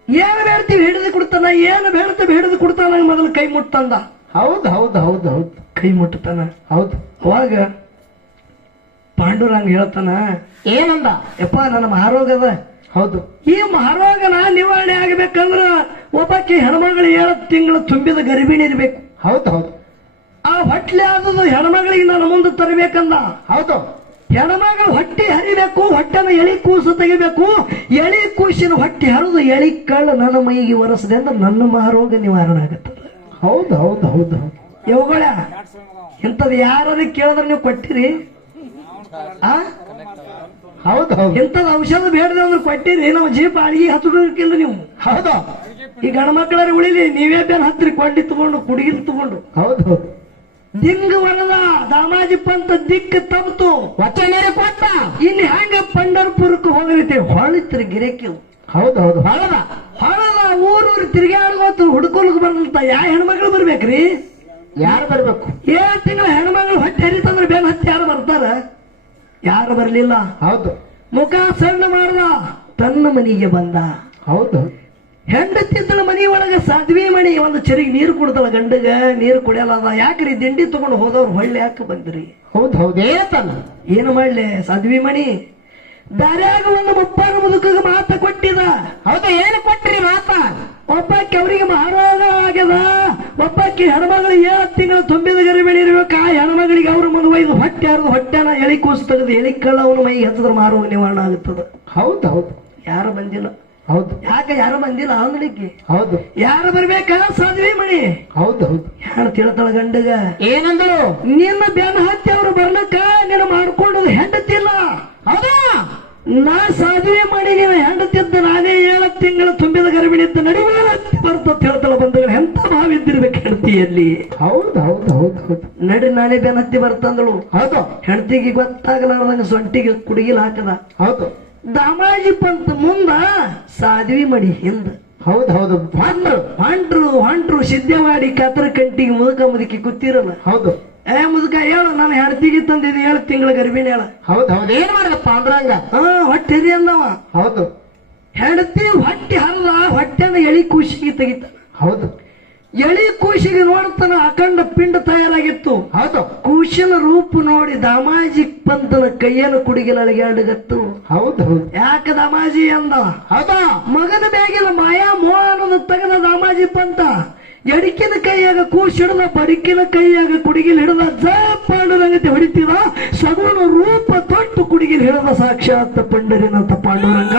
Speaker 1: ಏನ್ ಬೇಡ್ತೀವಿ ಹಿಡಿದು ಕೊಡ್ತಾನ? ಏನ್ ಬೇಡ್ತೀವಿ ಹಿಡಿದು ಕೊಡ್ತಾನ ಮೊದಲು ಕೈ ಮುಟ್ಟಂದ
Speaker 2: ಹೌದು ಹೌದು ಹೌದು ಹೌದು.
Speaker 1: ಕೈ ಮುಟ್ಟತಾನ
Speaker 2: ಹೌದು.
Speaker 1: ಅವಾಗ ಪಾಂಡುರಂಗ ಹೇಳ್ತಾನ
Speaker 2: ಏನಂದ?
Speaker 1: ಯಪ್ಪ ನನ್ನ ಮಹಾರೋಗದ
Speaker 2: ಹೌದು.
Speaker 1: ಈ ಮಹಾರೋಗನ ನಿವಾರಣೆ ಆಗಬೇಕಂದ್ರ ಒಬ್ಬಾಕಿ ಹೆಣ್ಮಗಳು ಏಳು ತಿಂಗಳು ತುಂಬಿದ ಗರ್ಭಿಣಿ ಇರ್ಬೇಕು.
Speaker 2: ಹೌದು ಹೌದು.
Speaker 1: ಆ ಹೊಟ್ಲೆ ಆದದ್ದು ಹೆಣ್ಮಗಳಿಗೆ ನಾನು ಮುಂದೆ ತರಬೇಕಂದ.
Speaker 2: ಹೌದು.
Speaker 1: ಹೆಣ್ಮಗಳು ಹೊಟ್ಟೆ ಹರಿಬೇಕು ಹೊಟ್ಟೆನ ಎಳಿ ಕೂಸು ತೆಗಿಬೇಕು. ಎಳಿ ಕೂಸಿನ ಹೊಟ್ಟೆ ಹರಿದು ಎಳಿ ಕಳ್ಳ ನನ್ನ ಮೈಗೆ ಒರೆಸದೆ ಅಂದ್ರೆ ನನ್ನ ಮಹಾರೋಗ ನಿವಾರಣೆ ಆಗುತ್ತದೆ
Speaker 2: ಹೌದು ಹೌದು ಹೌದು ಹೌದು.
Speaker 1: ಇವುಗಳ ಇಂಥದ್ದು ಯಾರು ಕೇಳಿದ್ರೆ ನೀವು ಕೊಟ್ಟಿರಿ. ಆ?
Speaker 2: ಹೌದು ಹೌದು.
Speaker 1: ಇಂಥದ್ದು ಔಷಧ ಬೇಡ್ರಿ ಅಂದ್ರೆ ಕೊಟ್ಟಿರಿ ನಾವು ಜೀಪ್ ಅಡಿಗೆ ಹತ್ತಿಲ್ಲ ನೀವು.
Speaker 2: ಹೌದು.
Speaker 1: ಈ ಗಂಡ ಮಕ್ಕಳಾರ ಉಳಿಲಿ ನೀವೇ ಬೇರೆ ಹತ್ತಿರ ಕೊಂಡಿ ತಗೊಂಡು ಕುಡುಗಿಲ್ ತಗೊಂಡು.
Speaker 2: ಹೌದು ಹೌದು.
Speaker 1: ದಿಂಗ್ ವರದ ದಾಮಾಜಿ ಪಂತ ದಿಕ್ಕ ತಪ್ತು
Speaker 2: ವಚನ ಕೊಟ್ಟ.
Speaker 1: ಇನ್ನು ಹೆಂಗ ಪಂಡರ್ಪುರಕ್ಕೆ ಹೋಗಲಿತಿ ಹೊಳಿತ್ರಿ ಗಿರೇಕಿ
Speaker 2: ಹೌದು ಹೌದು. ಹೊಳದ
Speaker 1: ಹೊಳದ ಊರೂರು ತಿರ್ಗಾಡ್ಗೋತು ಹುಡ್ಕೊಲ್ಕ್ ಬಂದಂತ ಯಾ ಹೆಣ್ಮಕ್ಳು ಬರ್ಬೇಕ್ರಿ?
Speaker 2: ಯಾರು ಬರ್ಬೇಕು?
Speaker 1: ಏಳು ತಿಂಗಳ ಹೆಣ್ಮಗಳು ಹೊಟ್ಟೆ ಹರಿತಂದ್ರೆ ಬೇನ್ ಹತ್ತಿ ಯಾರು ಬರ್ತಾರ? ಯಾರು ಬರಲಿಲ್ಲ?
Speaker 2: ಹೌದು.
Speaker 1: ಮುಖ ಸಣ್ಣ ಮಾಡ್ದ. ತನ್ನ ಮನೆಗೆ ಬಂದ.
Speaker 2: ಹೌದು.
Speaker 1: ಹೆಂಡತಿದ್ದಳ ಮನೆ ಒಳಗೆ ಸಾಧ್ವಿ ಮಣಿ. ಒಂದು ಚರಿಗೆ ನೀರು ಕುಡ್ದಳ ಗಂಡಗ ನೀರು ಕುಡಿಯಲ್ಲ ಅದ ಯಾಕ್ರಿ ದಿಂಡಿ ತಗೊಂಡು ಹೋದವ್ರು ಹೊಳ್ಳಿ ಯಾಕೆ ಬಂದ್ರಿ?
Speaker 2: ಹೌದು ಹೌದೇ. ತನ್ನ?
Speaker 1: ಏನು ಮಾಡ್ಲಿ? ಸಾಧ್ವಿ ಮಣಿ. ದಾರ್ಯಾಗ ಒಂದು ಮುಪ್ಪಾನ ಮುದುಕಗ ಮಾತ ಕೊಟ್ಟಿದ.
Speaker 2: ಹೌದು ಏನು ಕೊಟ್ರಿ ಮಾತ?
Speaker 1: ಒಬ್ಬಾಕಿ ಅವರಿಗೆ ಮಹಾರಾಜ ಆಗ್ಯದ ಒಬ್ಬಕ್ಕೆ ಹೆಣ್ಮಗಳು ಏಳು ತಿಂಗಳು ತುಂಬಿದ ಗರಿಬೆಳಿ ಇರಬೇಕು ಆ ಹೆಣ್ಮಗಳಿಗೆ ಅವ್ರ ಮುಂದೆ ಒಯ್ದು ಹೊಟ್ಟೆ ಹರಿದು ಹೊಟ್ಟೆನ ಎಳಿ ಕೂಸು ತೆಗೆದು ಎಳಿ ಕಳ್ಳ ಅವನ ಮೈ ಹತ್ತಿದ್ರೆ ಮಾರುವ ನಿವಾರಣೆ ಆಗುತ್ತದೆ.
Speaker 2: ಹೌದು ಹೌದು.
Speaker 1: ಯಾರು ಬಂದಿಲ್ಲ.
Speaker 2: ಹೌದು.
Speaker 1: ಯಾಕೆ ಯಾರು ಬಂದಿಲ್ಲ ಅಂಗಡಿಗೆ
Speaker 2: ಹೌದು.
Speaker 1: ಯಾರು ಬರ್ಬೇಕ ಸಾಧ್ವಿ ಮಣಿ?
Speaker 2: ಹೌದು ಹೌದು.
Speaker 1: ಯಾರು ತಿಳ್ತಾಳ ಗಂಡಗ?
Speaker 2: ಏನಂದ್ರು?
Speaker 1: ನಿನ್ನ ಬೆನ್ನ ಹತ್ತಿ ಅವ್ರು ಬರ್ಲಕ್ಕ ನೀನು ಮಾಡ್ಕೊಂಡು ಹೆಂಡತಿಲ್ಲ
Speaker 2: ಹೌದಾ?
Speaker 1: ನಾ ಸಾಧನೆ ಮಾಡಿ ನೀನು ಹೆಂಡತಿದ್ದ ನಾನೇ ಏಳು ತಿಂಗಳು ತುಂಬಿದ ಗರ್ಭಿಣಿ ನಡಿ ನಡುವೆ ಹತ್ತಿ ಬರ್ತ ತಿಳ್ತಾಳ ಬಂದಗಳು ಎಂತ ಭಾವಿದ್ದಿರ್ಬೇಕು ಹೆಂಡತಿಯಲ್ಲಿ?
Speaker 2: ಹೌದು ಹೌದು ಹೌದು ಹೌದು.
Speaker 1: ನಡಿ ನಾನೇ ಬೆನತ್ತಿ ಬರ್ತಂದಳು
Speaker 2: ಹೌದು.
Speaker 1: ಹೆಂಡತಿಗೆ ಗೊತ್ತಾಗಲಾರ್ದಂಗ ಸೊಂಟಿಗೆ ಕುಡುಗಿಲ್ ಹಾಕದ.
Speaker 2: ಹೌದು.
Speaker 1: ದಾಮಾಜಿ ಪಂತ ಮುಂದ ಸಾಧ್ವಿ ಮಡಿ ಹಿಂದ.
Speaker 2: ಹೌದು ಹೌದು. ಬಂದ್ರು
Speaker 1: ಹೊಂಟ್ರು ಹೊಂಟ್ರು ಸಿದ್ಧವಾಡಿ ಕತರ ಕಂಟಿಗೆ ಮುದುಕ ಮುದುಕಿ ಕೂತಿರಲ್ಲ.
Speaker 2: ಹೌದು.
Speaker 1: ಏ ಮುದುಕ ಹೇಳು ನಾನು ಹೆಂಡತಿಗೆ ತಂದಿದ್ದೆ ಏಳು ತಿಂಗಳ ಗರ್ಭಿಣಿ ಹೇಳ
Speaker 2: ಹೌದು ಹೌದು ಏನ್ ಮಾಡಪ್ಪ ಅಂದ್ರಂಗ?
Speaker 1: ಹಾ ಹೊಟ್ಟೆ ಹಿರಿ ಅಂದವ.
Speaker 2: ಹೌದು.
Speaker 1: ಹೆಂಡತಿ ಹೊಟ್ಟೆ ಹಲ್ಲ ಹೊಟ್ಟೆನ ಎಳಿ ಕೂಸಿಗೆ ತೆಗಿತ.
Speaker 2: ಹೌದು.
Speaker 1: ಎಳಿ ಕೂಸಿಗೆ ನೋಡ್ತಾನ ಅಖಂಡ ಪಿಂಡ ತಯಾರಾಗಿತ್ತು.
Speaker 2: ಹೌದು.
Speaker 1: ಕೂಸಿನ ರೂಪ ನೋಡಿ ದಾಮಾಜಿ ಪಂತನ ಕೈಯನ್ನು ಕುಡಿಗಿಲ ಅಳಿಗಾಡಗತ್ತು
Speaker 2: ಹೌದು ಹೌದು.
Speaker 1: ಯಾಕ ದಾಮಾಜಿ ಅಂದ?
Speaker 2: ಹೌದಾ?
Speaker 1: ಮಗನ ಬೇಗಿಲ್ಲ ಮಾಯಾ ಮೋಹನದ ತಗದ ದಾಮಾಜಿ ಪಂತ. ಎಡಿಕಿನ ಕೈಯಾಗ ಕೂಸ್ ಹಿಡಿದ ಬಡಿಕಿನ ಕೈಯಾಗ ಕುಡಿಗಿಲ್ ಹಿಡಿದ ಪಾಂಡುರಂಗತೆ ಹೊಡಿತೀವ? ಸಗುಣ ರೂಪ ತೊಟ್ಟು ಕುಡಿಗಿಲ್ ಹಿಡಿದ ಸಾಕ್ಷಾತ್ ಪಂಡರಿನಂತ ಪಾಂಡುರಂಗ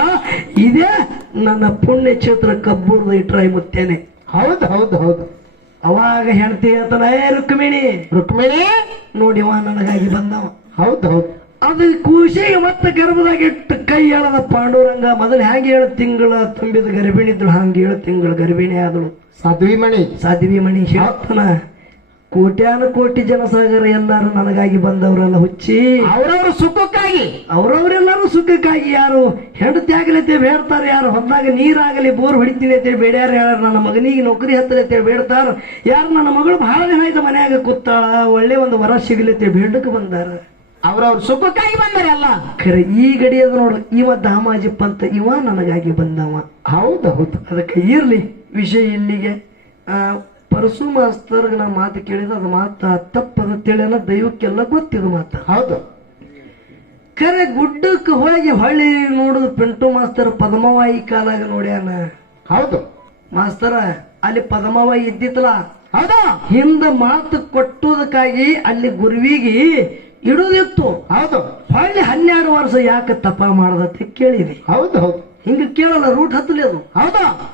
Speaker 1: ಇದೇ ನನ್ನ ಪುಣ್ಯ ಕ್ಷೇತ್ರ ಕಬ್ಬೂರ್ದ ಇಟ್ರಾಯ್ ಮುತ್ತೇನೆ.
Speaker 2: ಹೌದು ಹೌದು ಹೌದು.
Speaker 1: ಅವಾಗ ಹೆಂಡತಿ ಹೇಳ್ತಾನ ಏ ರುಕ್ಮಿಣಿ!
Speaker 2: ರುಕ್ಮಿಣಿ!
Speaker 1: ನೋಡಿವ ನನಗಾಗಿ ಬಂದವ.
Speaker 2: ಹೌದು ಹೌದು.
Speaker 1: ಅದು ಕೂಸಿ ಮತ್ತೆ ಗರ್ಭದಾಗ ಇಟ್ಟು ಕೈ ಹೇಳದ ಪಾಂಡುರಂಗ ಮೊದಲು ಹ್ಯಾಂಗ ಏಳು ತಿಂಗಳ ತುಂಬಿದ ಗರ್ಭಿಣಿ ಇದ್ಳು ಹಂಗ ಏಳು ತಿಂಗಳ ಗರ್ಭಿಣಿ ಆದಳು.
Speaker 2: ಸಾಧ್ವಿ ಮಣಿ
Speaker 1: ಸಾಧ್ವಿ ಮಣಿ ಹೇಳ್ತಾನ. ಕೋಟ್ಯಾನು ಕೋಟಿ ಜನಸಾಗರ ಎಲ್ಲಾರು ನನಗಾಗಿ ಬಂದವರೆಲ್ಲ ಹುಚ್ಚಿ.
Speaker 2: ಅವರವ್ರ ಸುಖಕ್ಕಾಗಿ.
Speaker 1: ಅವ್ರವ್ರೆಲ್ಲರೂ ಸುಖಕ್ಕಾಗಿ ಯಾರು? ಹೆಂಡತಿ ಆಗಲತ್ತೆ ಬೇಡ್ತಾರೆ ಯಾರು? ಹೊಂದಾಗ ನೀರಾಗಲಿ ಬೋರ್ ಹೊಡಿತೀನಿ ಅಂತೇಳಿ ಬೇಡ್ಯಾರು ಯಾರು? ನನ್ನ ಮಗನಿಗೆ ನೌಕರಿ ಹತ್ತಲಿ ಅಂತೇಳಿ ಬೇಡ್ತಾರ. ಯಾರು? ನನ್ನ ಮಗಳು ಬಹಳ ದಿನ ಆಯ್ತು ಮನ್ಯಾಗ ಕೂತಾಳ. ಒಳ್ಳೆ ಒಂದು ವರ ಸಿಗಲಿ ಅಂತೇಳಿ ಬೇಡಕ್ಕೆ ಬಂದಾರ.
Speaker 2: ಅವ್ರವ್ರ ಸುಖಕ್ಕಾಗಿ ಬಂದರೆ ಅಲ್ಲ?
Speaker 1: ಖರೆ ಈ ಗಡಿಯದ ನೋಡು ಇವ ದಾಮಾಜಿ ಪಂತ ಇವ ನನಗಾಗಿ ಬಂದವ.
Speaker 2: ಹೌದು ಹೌದು.
Speaker 1: ಅದಕ್ಕೆ ಇರ್ಲಿ ವಿಷಯ ಇಲ್ಲಿಗೆ. ಆ, ಪರಸು ಮಾಸ್ತರ್ಗೆ ನಾ ಮಾತು ಕೇಳಿದ ಅದು ಮಾತು ತಪ್ಪದ ತಿಳಿಯಲ್ಲ ದೈವಕ್ಕೆಲ್ಲ ಗೊತ್ತಿದು ಮಾತು.
Speaker 2: ಹೌದು.
Speaker 1: ಖರೆ ಗುಡ್ಡಕ್ಕೆ ಹೋಗಿ ಹೊಳ್ಳಿ ನೋಡುದು ಪಿಂಟು ಮಾಸ್ತರ್ ಪದ್ಮವಾಯಿ ಕಾಲಾಗ ನೋಡ್ಯಾನ.
Speaker 2: ಹೌದು.
Speaker 1: ಮಾಸ್ತರ ಅಲ್ಲಿ ಪದ್ಮವಾಯಿ ಇದ್ದಿತ್ತಲ್ಲ?
Speaker 2: ಹೌದಾ.
Speaker 1: ಹಿಂದ ಮಾತು ಕೊಟ್ಟುದಕ್ಕಾಗಿ ಅಲ್ಲಿ ಗುರುವಿಗೆ ಇಡುದಿತ್ತು
Speaker 2: ಹೌದು.
Speaker 1: ಹೊಳ್ಳಿ ಹನ್ನೆರಡು ವರ್ಷ ಯಾಕೆ ತಪ ಮಾಡದತ್ತೆ ಕೇಳಿರಿ.
Speaker 2: ಹೌದು ಹೌದು.
Speaker 1: ಹಿಂಗ ಕೇಳಲ್ಲ ರೂಟ್ ಹತ್ತಲಿ ಅದು.
Speaker 2: ಹೌದಾ.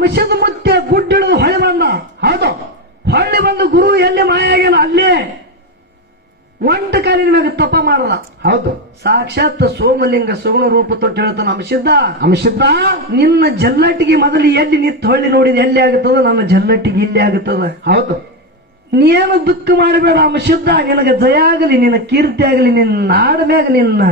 Speaker 1: ಮಿಷದ ಮುತ್ತೆ ಗುಡ್ಡ ಹಿಡಿದು ಹೊಳೆ ಬಂದ.
Speaker 2: ಹೌದು.
Speaker 1: ಹೊಳ್ಳಿ ಬಂದು ಗುರು ಎಲ್ಲಿ ಮಾಯ ಆಗ್ಯಾನ ಅಲ್ಲೇ. ಒಂಟ ಕಾಲಿನ ಮ್ಯಾಗ ತಪ ಮಾಡದ.
Speaker 2: ಹೌದು.
Speaker 1: ಸಾಕ್ಷಾತ್ ಸೋಮಲಿಂಗ ಸುಗುಣ ರೂಪ ತೊಟ್ಟು ಹೇಳ್ತಾನ ಅಂಶಿದ್ದ
Speaker 2: ಅಮಿಷಿದ್ದ
Speaker 1: ನಿನ್ನ ಜಲ್ಲಟ್ಟಿಗೆ ಮೊದಲು ಎಲ್ಲಿ ನಿತ್ತು ಹೊಳ್ಳಿ ನೋಡಿದ ಎಲ್ಲಿ ಆಗುತ್ತದ ನನ್ನ ಜಲ್ಲಟ್ಟಿಗೆ ಇಲ್ಲಿ ಆಗುತ್ತದ
Speaker 2: ಹೌದು.
Speaker 1: ನೀನು ದುಃಖ ಮಾಡಬೇಡ ಅಂಶುದ್ಧ ನಿನಗೆ ಜಯ ಆಗಲಿ ನಿನ್ನ ಕೀರ್ತಿ ಆಗಲಿ ನಿನ್ನ ನಾಡ ಮ್ಯಾಗ ನಿನ್ನ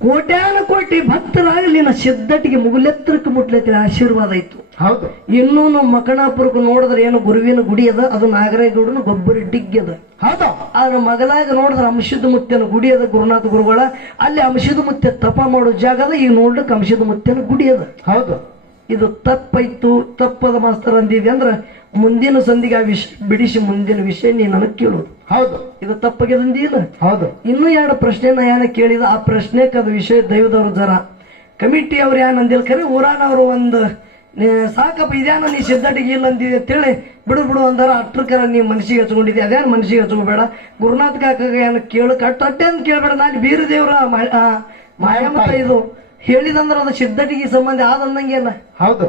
Speaker 1: ಕೋಟ್ಯಾನ ಕೋಟಿ ಭಕ್ತರಾಗಲಿ ನಿನ್ನ ಸಿದ್ಧಟಿಗೆ ಮುಗುಲೆತ್ತರಕ್ಕೆ ಮುಟ್ಲತ್ತಿನ ಆಶೀರ್ವಾದ ಇತ್ತು.
Speaker 2: ಹೌದು.
Speaker 1: ಇನ್ನೂ ನಾವು ಮಕಣಾಪುರಕ್ಕೆ ನೋಡಿದ್ರೆ ಏನು ಗುರುವಿನ ಗುಡಿ ಅದ? ಅದು ನಾಗರೇಗೌಡನ ಗೊಬ್ಬರ ಡಿಗ್ಗಿ ಅದ.
Speaker 2: ಹೌದು.
Speaker 1: ಆದ್ರೆ ಮಗಲಾಗ ನೋಡಿದ್ರೆ ಅಂಶದ ಮುತ್ತನ ಗುಡಿ ಅದ ಗುರುನಾಥ ಗುರುಗಳ. ಅಲ್ಲಿ ಅಂಶದ ಮುತ್ತೆ ತಪ ಮಾಡೋ ಜಾಗ ಅದ ಈಗ ನೋಡ್ಲಿಕ್ಕೆ ಅಂಶದ ಮುತ್ತನ ಗುಡಿ ಅದ.
Speaker 2: ಹೌದು.
Speaker 1: ಇದು ತಪ್ಪಾಯ್ತು ತಪ್ಪದ ಮಾಸ್ತರ್ ಅಂದಿದೆ ಅಂದ್ರೆ ಮುಂದಿನ ಸಂಧಿಗೆ ಆ ವಿಷಯ ಬಿಡಿಸಿ ಮುಂದಿನ ವಿಷಯ ನೀ ನನಗೆ ಕೇಳೋದು
Speaker 2: ಹೌದು.
Speaker 1: ಇದು ತಪ್ಪಾಗಿದೆ ಅಂದಿಲ್ಲ
Speaker 2: ಹೌದು.
Speaker 1: ಇನ್ನೂ ಎರಡು ಪ್ರಶ್ನೆನ ಏನ ಕೇಳಿದ ಆ ಪ್ರಶ್ನೆಗೆ ಅದು ವಿಷಯ ದೈವದವ್ರ ಜರ ಕಮಿಟಿ ಅವ್ರು ಏನ್ ಅಂದಿಲ್ಲ ಖರೆ ಅವರು ಒಂದು ಸಾಕಪ್ಪ ಇದ್ಯಾನ ನೀ ಸಿದ್ಧಟಿಗೆ ಇಲ್ಲ ಅಂದಿದೆ? ಅಂತೇಳಿ ಬಿಡು ಬಿಡು ಅಂದಾರ ಅಟ್ರಕರ ನೀ ಮನಸ್ಸಿಗೆ ಹಚ್ಕೊಂಡಿದ್ದೆ. ಅದೇನು ಮನಸ್ಸಿಗೆ ಹಚ್ಕೋಬೇಡ. ಗುರುನಾಥ್ ಕಾಕಾಗ ಏನು ಕೇಳು ಕಟ್ಟ ಅಂತ ಕೇಳಬೇಡ ನಾನು ಬೀರ ದೇವ್ರ ಮಾಯಮತ ಇದು. ಹೇಳಿದಂದ್ರ ಅದು ಸಿದ್ಧಟಿಗೆ ಸಂಬಂಧ ಆದಂದಂಗೆಲ್ಲ
Speaker 2: ಹೌದು.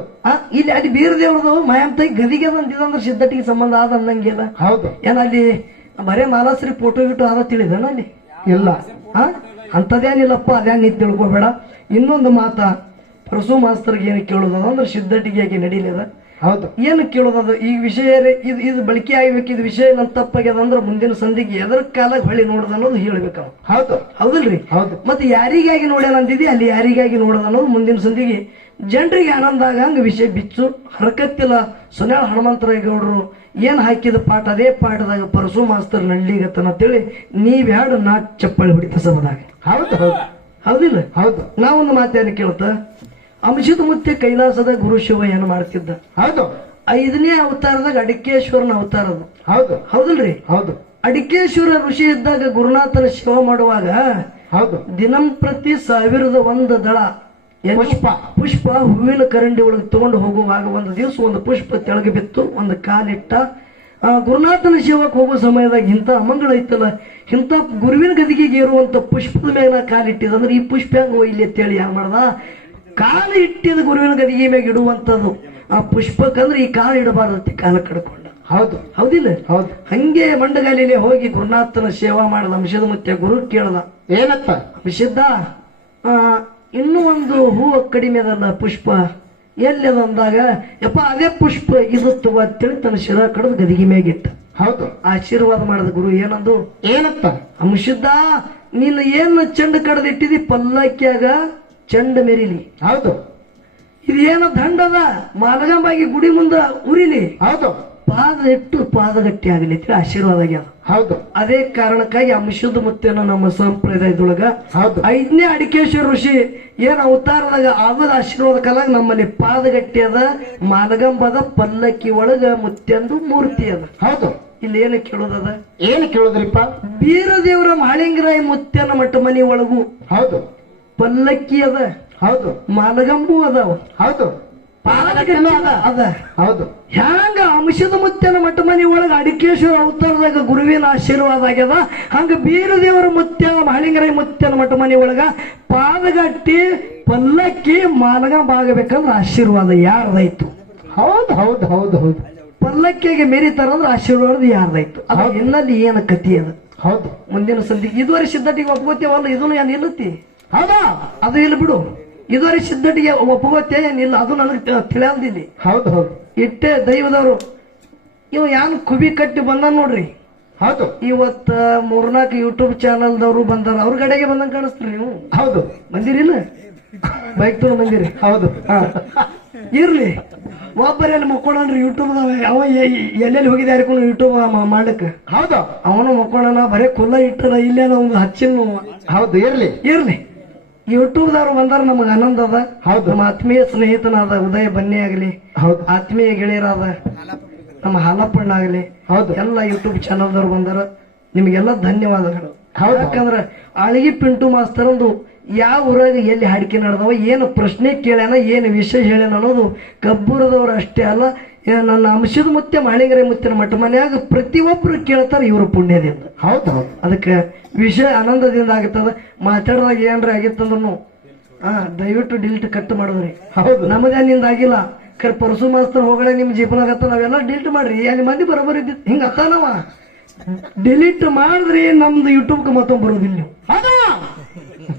Speaker 1: ಇಲ್ಲಿ ಅಲ್ಲಿ ಬೀರದೇವ್ರದು ದೇವ್ರದು ಮಾಯಮತ ಗದಿಗೆ ಅಂತಿದಂದ್ರ ಸಿದ್ಧಟಿಗೆ ಸಂಬಂಧ ಆದಂದಂಗೆಲ್ಲ
Speaker 2: ಹೌದು.
Speaker 1: ಏನ ಅಲ್ಲಿ ಬರೇ ಮಾಲಾಸ್ರಿ ಫೋಟೋ ಗಿಟೋ ಅದ ತಿಳಿದನ ಅಲ್ಲಿ?
Speaker 2: ಇಲ್ಲ.
Speaker 1: ಹಾ ಅಂಥದ್ದೇನಿಲ್ಲಪ್ಪ ಅದೇನ್ ನೀ ತಿಳ್ಕೊಬೇಡ. ಇನ್ನೊಂದು ಮಾತ ಪ್ರಸು ಮಾಸ್ತರ್ಗೆ ಏನು ಕೇಳೋದು ಅಂದ್ರೆ ಸಿದ್ಧಟಿಗೆ ಯಾಕೆ ನಡೀಲಿದ?
Speaker 2: ಹೌದು.
Speaker 1: ಏನು ಕೇಳೋದದು ಈ ವಿಷಯ ಇದು ಇದು ಬಳಕೆ ಆಗ್ಬೇಕು ಇದು ವಿಷಯ ನನ್ನ ತಪ್ಪಾಗ್ಯದ ಅಂದ್ರೆ ಮುಂದಿನ ಸಂಧಿಗೆ ಎದರ ಕಾಲಾಗ ಹೊಳ್ಳಿ ನೋಡದ ಅನ್ನೋದು ಹೇಳ್ಬೇಕು
Speaker 2: ಹೌದು.
Speaker 1: ಹೌದಲ್ರಿ?
Speaker 2: ಹೌದು.
Speaker 1: ಮತ್ತೆ ಯಾರಿಗಾಗಿ ನೋಡ್ಯಾನ ಅಂತಿದ್ದಿ ಅಲ್ಲಿ ಯಾರಿಗಾಗಿ ನೋಡದ ಅನ್ನೋದು ಮುಂದಿನ ಸಂಧಿಗೆ ಜನರಿಗೆ ಆನಂದ ಆಗಂಗ ವಿಷಯ ಬಿಚ್ಚು. ಹರಕತ್ತಿಲ್ಲ. ಸುನ್ಯಾಳ ಹನುಮಂತರಾಯಗೌಡರು ಏನ್ ಹಾಕಿದ ಪಾಠ ಅದೇ ಪಾಠದಾಗ ಪರಸು ಮಾಸ್ತರ್ ನಳ್ಳಿಗತ್ತನ ಅಂತೇಳಿ ನೀವ್ ಯಾಡು ನಾಕ್ ಚಪ್ಪಳಿ ಹೊಡಿತ ಸಭದಾಗ.
Speaker 2: ಹೌದು ಹೌದು.
Speaker 1: ಹೌದಿಲ್ಲ?
Speaker 2: ಹೌದು.
Speaker 1: ನಾವೊಂದು ಮಾತೇನು ಕೇಳ್ತ? ಅಂಶದ ಮುತ್ತೆ ಕೈಲಾಸದ ಗುರು ಶಿವ ಏನು ಮಾಡ್ತಿದ್ದ?
Speaker 2: ಹೌದು.
Speaker 1: ಐದನೇ ಅವತಾರದಾಗ ಅಡಿಕೇಶ್ವರನ ಅವತಾರ ಅದು.
Speaker 2: ಹೌದು.
Speaker 1: ಹೌದಲ್ರಿ?
Speaker 2: ಹೌದು.
Speaker 1: ಅಡಿಕೇಶ್ವರ ಋಷಿ ಇದ್ದಾಗ ಗುರುನಾಥನ ಶಿವ ಮಾಡುವಾಗ
Speaker 2: ಹೌದು.
Speaker 1: ದಿನಂಪ್ರತಿ ಸಾವಿರದ ಒಂದು ದಳ
Speaker 2: ಪುಷ್ಪ.
Speaker 1: ಪುಷ್ಪ ಹೂವಿನ ಕರಂಡಿ ಒಳಗೆ ತಗೊಂಡು ಹೋಗುವಾಗ ಒಂದು ದಿವಸ ಒಂದು ಪುಷ್ಪ ತೆಳಗ ಬಿತ್ತು ಒಂದು ಕಾಲಿಟ್ಟ. ಆ ಗುರುನಾಥನ ಶಿವಕ್ಕೆ ಹೋಗೋ ಸಮಯದಾಗ ಇಂಥ ಅಮಂಗಳ ಐತಲ್ಲ ಇಂಥ ಗುರುವಿನ ಗದಿಗೆ ಏರುವಂತ ಪುಷ್ಪದ ಮೇಲೆ ಕಾಲಿಟ್ಟಿದ ಅಂದ್ರೆ ಈ ಪುಷ್ಪ ಹೆಂಗ ಇಲ್ಲಿ ಅಂತೇಳಿ ಯಾರು ಮಾಡ್ದ? ಕಾಲು ಇಟ್ಟಿದ ಗುರುವಿನ ಗದಿಗೆ ಮ್ಯಾಗ ಇಡುವಂಥದ್ದು ಆ ಪುಷ್ಪಕ್ಕಂದ್ರೆ ಈ ಕಾಲು ಇಡಬಾರ್ದತ್ತೆ ಕಾಲ ಕಡ್ಕೊಂಡ.
Speaker 2: ಹೌದು.
Speaker 1: ಹೌದಿಲ್ಲ?
Speaker 2: ಹೌದು.
Speaker 1: ಹಂಗೆ ಮಂಡಗಾಲಿಲೆ ಹೋಗಿ ಗುರುನಾಥನ ಸೇವಾ ಮಾಡದ. ಅಂಶದ ಮತ್ತೆ ಗುರು ಕೇಳದ.
Speaker 2: ಏನತ್ತ
Speaker 1: ವಿಶುದ್ಧ ಆ, ಇನ್ನೂ ಒಂದು ಹೂವು ಕಡಿಮೆ ಅದಲ್ಲ ಪುಷ್ಪ. ಎಲ್ಲಿ ಅದು ಅಂದಾಗ ಯಪ್ಪ ಅದೇ ಪುಷ್ಪ ಇದು ತಗೋ ಅಂತೇಳಿ ತನ್ನ ಶಿರ ಕಡದು ಗದಿಗೆ ಮ್ಯಾಗಿಟ್ಟ
Speaker 2: ಹೌದು.
Speaker 1: ಆಶೀರ್ವಾದ ಮಾಡಿದ ಗುರು ಏನಂದು?
Speaker 2: ಏನತ್ತ
Speaker 1: ಅಂಶದ್ದ ನೀನು ಏನು ಚೆಂಡ ಕಡದಿಟ್ಟಿದಿ ಪಲ್ಲಕ್ಕಿಯಾಗ ಚೆಂಡ ಮೆರಿಲಿ
Speaker 2: ಹೌದು.
Speaker 1: ಇದು ಏನೋ ದಂಡದ ಮಾನಗಂಬಾಗಿ ಗುಡಿ ಮುಂದ ಉರಿಲಿ.
Speaker 2: ಹೌದು.
Speaker 1: ಪಾದ ಇಟ್ಟು ಪಾದಗಟ್ಟಿ ಆಗಲಿ ಅಂತ ಆಶೀರ್ವಾದ ಆಗ್ಯಾವ.
Speaker 2: ಹೌದು.
Speaker 1: ಅದೇ ಕಾರಣಕ್ಕಾಗಿ ಅಂಶದ ಮುತ್ತೆನ ನಮ್ಮ ಸಂಪ್ರದಾಯದೊಳಗ
Speaker 2: ಹೌದು.
Speaker 1: ಐದನೇ ಅಡಿಕೇಶ್ವರ ಋಷಿ ಏನ್ ಅವತಾರದಾಗ ಆಗದ ಆಶೀರ್ವಾದ ಕಾಲಾಗ ನಮ್ಮಲ್ಲಿ ಪಾದಗಟ್ಟಿ ಅದ ಮಾನಗಂಬದ ಪಲ್ಲಕ್ಕಿ ಒಳಗ ಮುತ್ತೆಂದು ಮೂರ್ತಿ ಅದ.
Speaker 2: ಹೌದು.
Speaker 1: ಇಲ್ಲಿ ಏನು ಕೇಳೋದದ?
Speaker 2: ಏನು ಕೇಳೋದ್ರಿಪ್ಪ
Speaker 1: ಬೀರದೇವರ ಮಾಳಿಂಗರಾಯ ಮುತ್ತೆನ ಮಠ ಮನಿ ಒಳಗು.
Speaker 2: ಹೌದು.
Speaker 1: ಪಲ್ಲಕ್ಕಿ ಅದ.
Speaker 2: ಹೌದು.
Speaker 1: ಮಾಲಗಂಬು ಅದಾವ
Speaker 2: ಹೌದು.
Speaker 1: ಅದ. ಅದ.
Speaker 2: ಹೌದು.
Speaker 1: ಹ್ಯಾಂಗ ಅಂಶದ ಮುತ್ಯನ ಮಠ ಮನಿ ಒಳಗ ಅಡಿಕೇಶ್ವರ ಅವತಾರದಾಗ ಗುರುವಿನ ಆಶೀರ್ವಾದ ಆಗ್ಯದ. ಹಂಗ ಬೀರದೇವರ ಮುತ್ಯ ಮಹಳಿಂಗರ ಮುತ್ಯನ ಮಠ ಮನಿ ಒಳಗ ಪಾದಗಟ್ಟಿ ಪಲ್ಲಕ್ಕಿ ಮಾಲಗಂಬ ಆಗಬೇಕಂದ್ರ ಆಶೀರ್ವಾದ ಯಾರ್ದಾಯ್ತು?
Speaker 2: ಹೌದು ಹೌದು ಹೌದು ಹೌದು.
Speaker 1: ಪಲ್ಲಕ್ಕಿಗೆ ಮೇರಿತಾರಂದ್ರ ಆಶೀರ್ವಾದ ಯಾರ್ದಾಯ್ತು? ಅದ ಇನ್ನಲ್ಲಿ ಏನ ಕತಿ ಅದ?
Speaker 2: ಹೌದು.
Speaker 1: ಮುಂದಿನ ಸಲ ಇದುವರೆ ಸಿದ್ಧಟಿಗೆ ಒಪ್ಕೋತೇವಲ್ಲ ಇದನ್ನು ಏನ್ ನಿಲ್ಲುತ್ತಿ
Speaker 2: ಹೌದಾ?
Speaker 1: ಅದು ಇಲ್ಲಿ ಬಿಡು. ಇದುವರೆ ಸಿದ್ಧಟಿಗೆ ಒಪ್ಕೋತೆ ಏನಿಲ್ಲ ಅದು ನನಗೆ ತಿಳಿಯಲ್ದಿಲ್ಲಿ
Speaker 2: ಹೌದು ಹೌದು.
Speaker 1: ಇಟ್ಟೆ ದೈವದವರು ಇವ್ ಯಾನ್ ಕುಬಿ ಕಟ್ಟಿ ಬಂದ ನೋಡ್ರಿ?
Speaker 2: ಹೌದು.
Speaker 1: ಇವತ್ತ ಮೂರ್ನಾಲ್ಕು ಯೂಟ್ಯೂಬ್ ಚಾನಲ್ದವರು ಬಂದಾರ. ಅವ್ರ ಕಡೆಗೆ ಬಂದಂಗ ಕಾಣಿಸ್ತೀರಿ ನೀವು.
Speaker 2: ಹೌದು.
Speaker 1: ಬಂದಿರಿಲ್ಲ ಬೈಕ್ ತಗೊಂಡು ಬಂದಿರಿ?
Speaker 2: ಹೌದು.
Speaker 1: ಇರ್ಲಿ. ಒಬ್ಬರಲ್ಲಿ ಮಕ್ಕೊಂಡ್ರಿ ಯೂಟ್ಯೂಬ್ ಅವ ಎಲ್ಲೆಲ್ಲಿ ಹೋಗಿದೆ ಯಾರಿಗೂ ಯೂಟ್ಯೂಬ್ ಮಾಡಕ್ಕೆ
Speaker 2: ಹೌದು.
Speaker 1: ಅವನು ಮಕ್ಕೊಂಡನ ಬರೇ ಕುಲ್ಲ ಇಟ್ಟರ ಇಲ್ಲೇನ ಒಂದು ಹಚ್ಚಿನ
Speaker 2: ಹೌದು ಇರ್ಲಿ.
Speaker 1: ಇರ್ಲಿ. ಯೂಟ್ಯೂಬ್ದವ್ರು ಬಂದಾರ ನಮಗ ಆನಂದ ಅದ.
Speaker 2: ಹೌದು.
Speaker 1: ನಮ್ಮ ಆತ್ಮೀಯ ಸ್ನೇಹಿತನಾದ ಉದಯ ಬನ್ನಿ ಆಗಲಿ
Speaker 2: ಹೌದು.
Speaker 1: ಆತ್ಮೀಯ ಗೆಳೆಯರಾದ ನಮ್ಮ ಹಾಲಪ್ಪಣ್ಣ ಆಗಲಿ
Speaker 2: ಹೌದು.
Speaker 1: ಎಲ್ಲ ಯೂಟ್ಯೂಬ್ ಚಾನಲ್ದವ್ರು ಬಂದಾರ. ನಿಮಗೆಲ್ಲ ಧನ್ಯವಾದಗಳು. ಯಾಕಂದ್ರ ಅಳಗಿ ಪಿಂಟು ಮಾಸ್ತರ್ ಒಂದು ಯಾವ ಊರಾಗ ಎಲ್ಲಿ ಹಾಡಿಕೆ ನಡೆದವ ಏನು ಪ್ರಶ್ನೆ ಕೇಳ್ಯಾನ ಏನು ವಿಷಯ ಹೇಳ್ಯಾನ ಅನ್ನೋದು ಕಬ್ಬುರದವ್ರು ಅಷ್ಟೇ ಅಲ್ಲ ನನ್ನ ಅಂಶದ ಮುತ್ತೆ ಮಾಳಿಗರೆ ಮುತ್ತಿನ ಮಠ ಮನ್ಯಾಗ ಪ್ರತಿಯೊಬ್ಬರು ಕೇಳ್ತಾರೆ ಇವರು ಪುಣ್ಯದಿಂದ.
Speaker 2: ಹೌದು ಹೌದು.
Speaker 1: ಅದಕ್ಕೆ ವಿಷಯ ಆನಂದದಿಂದ ಆಗುತ್ತದ. ಮಾತಾಡಿದಾಗ ಏನ್ರ ಆಗಿತ್ತಂದ್ರು ಹಾ ದಯವಿಟ್ಟು ಡಿಲೀಟ್ ಕಟ್ ಮಾಡಿದ್ರಿ.
Speaker 2: ಹೌದು.
Speaker 1: ನಿಂದ ಆಗಿಲ್ಲ. ಕರ್ ಪರಸು ಮಾಸ್ತರ್ ಹೋಗಳೆ ನಿಮ್ ಜೀವನ ಆಗತ್ತ ನಾವೆಲ್ಲ ಡಿಲೀಟ್ ಮಾಡ್ರಿ. ಅಲ್ಲಿ ಮಂದಿ ಬರೋಬರ್ ಇದ್ದಿತ್ತು ಹಿಂಗ ಅತ್ತಾನವ. ಡಿಲೀಟ್ ಮಾಡಿದ್ರಿ ನಮ್ದು ಯೂಟ್ಯೂಬ್ಗೆ ಮತ್ತೊಂದು ಬರೋದಿಲ್ಲ ನೀವು.
Speaker 2: ಹೌದಾ.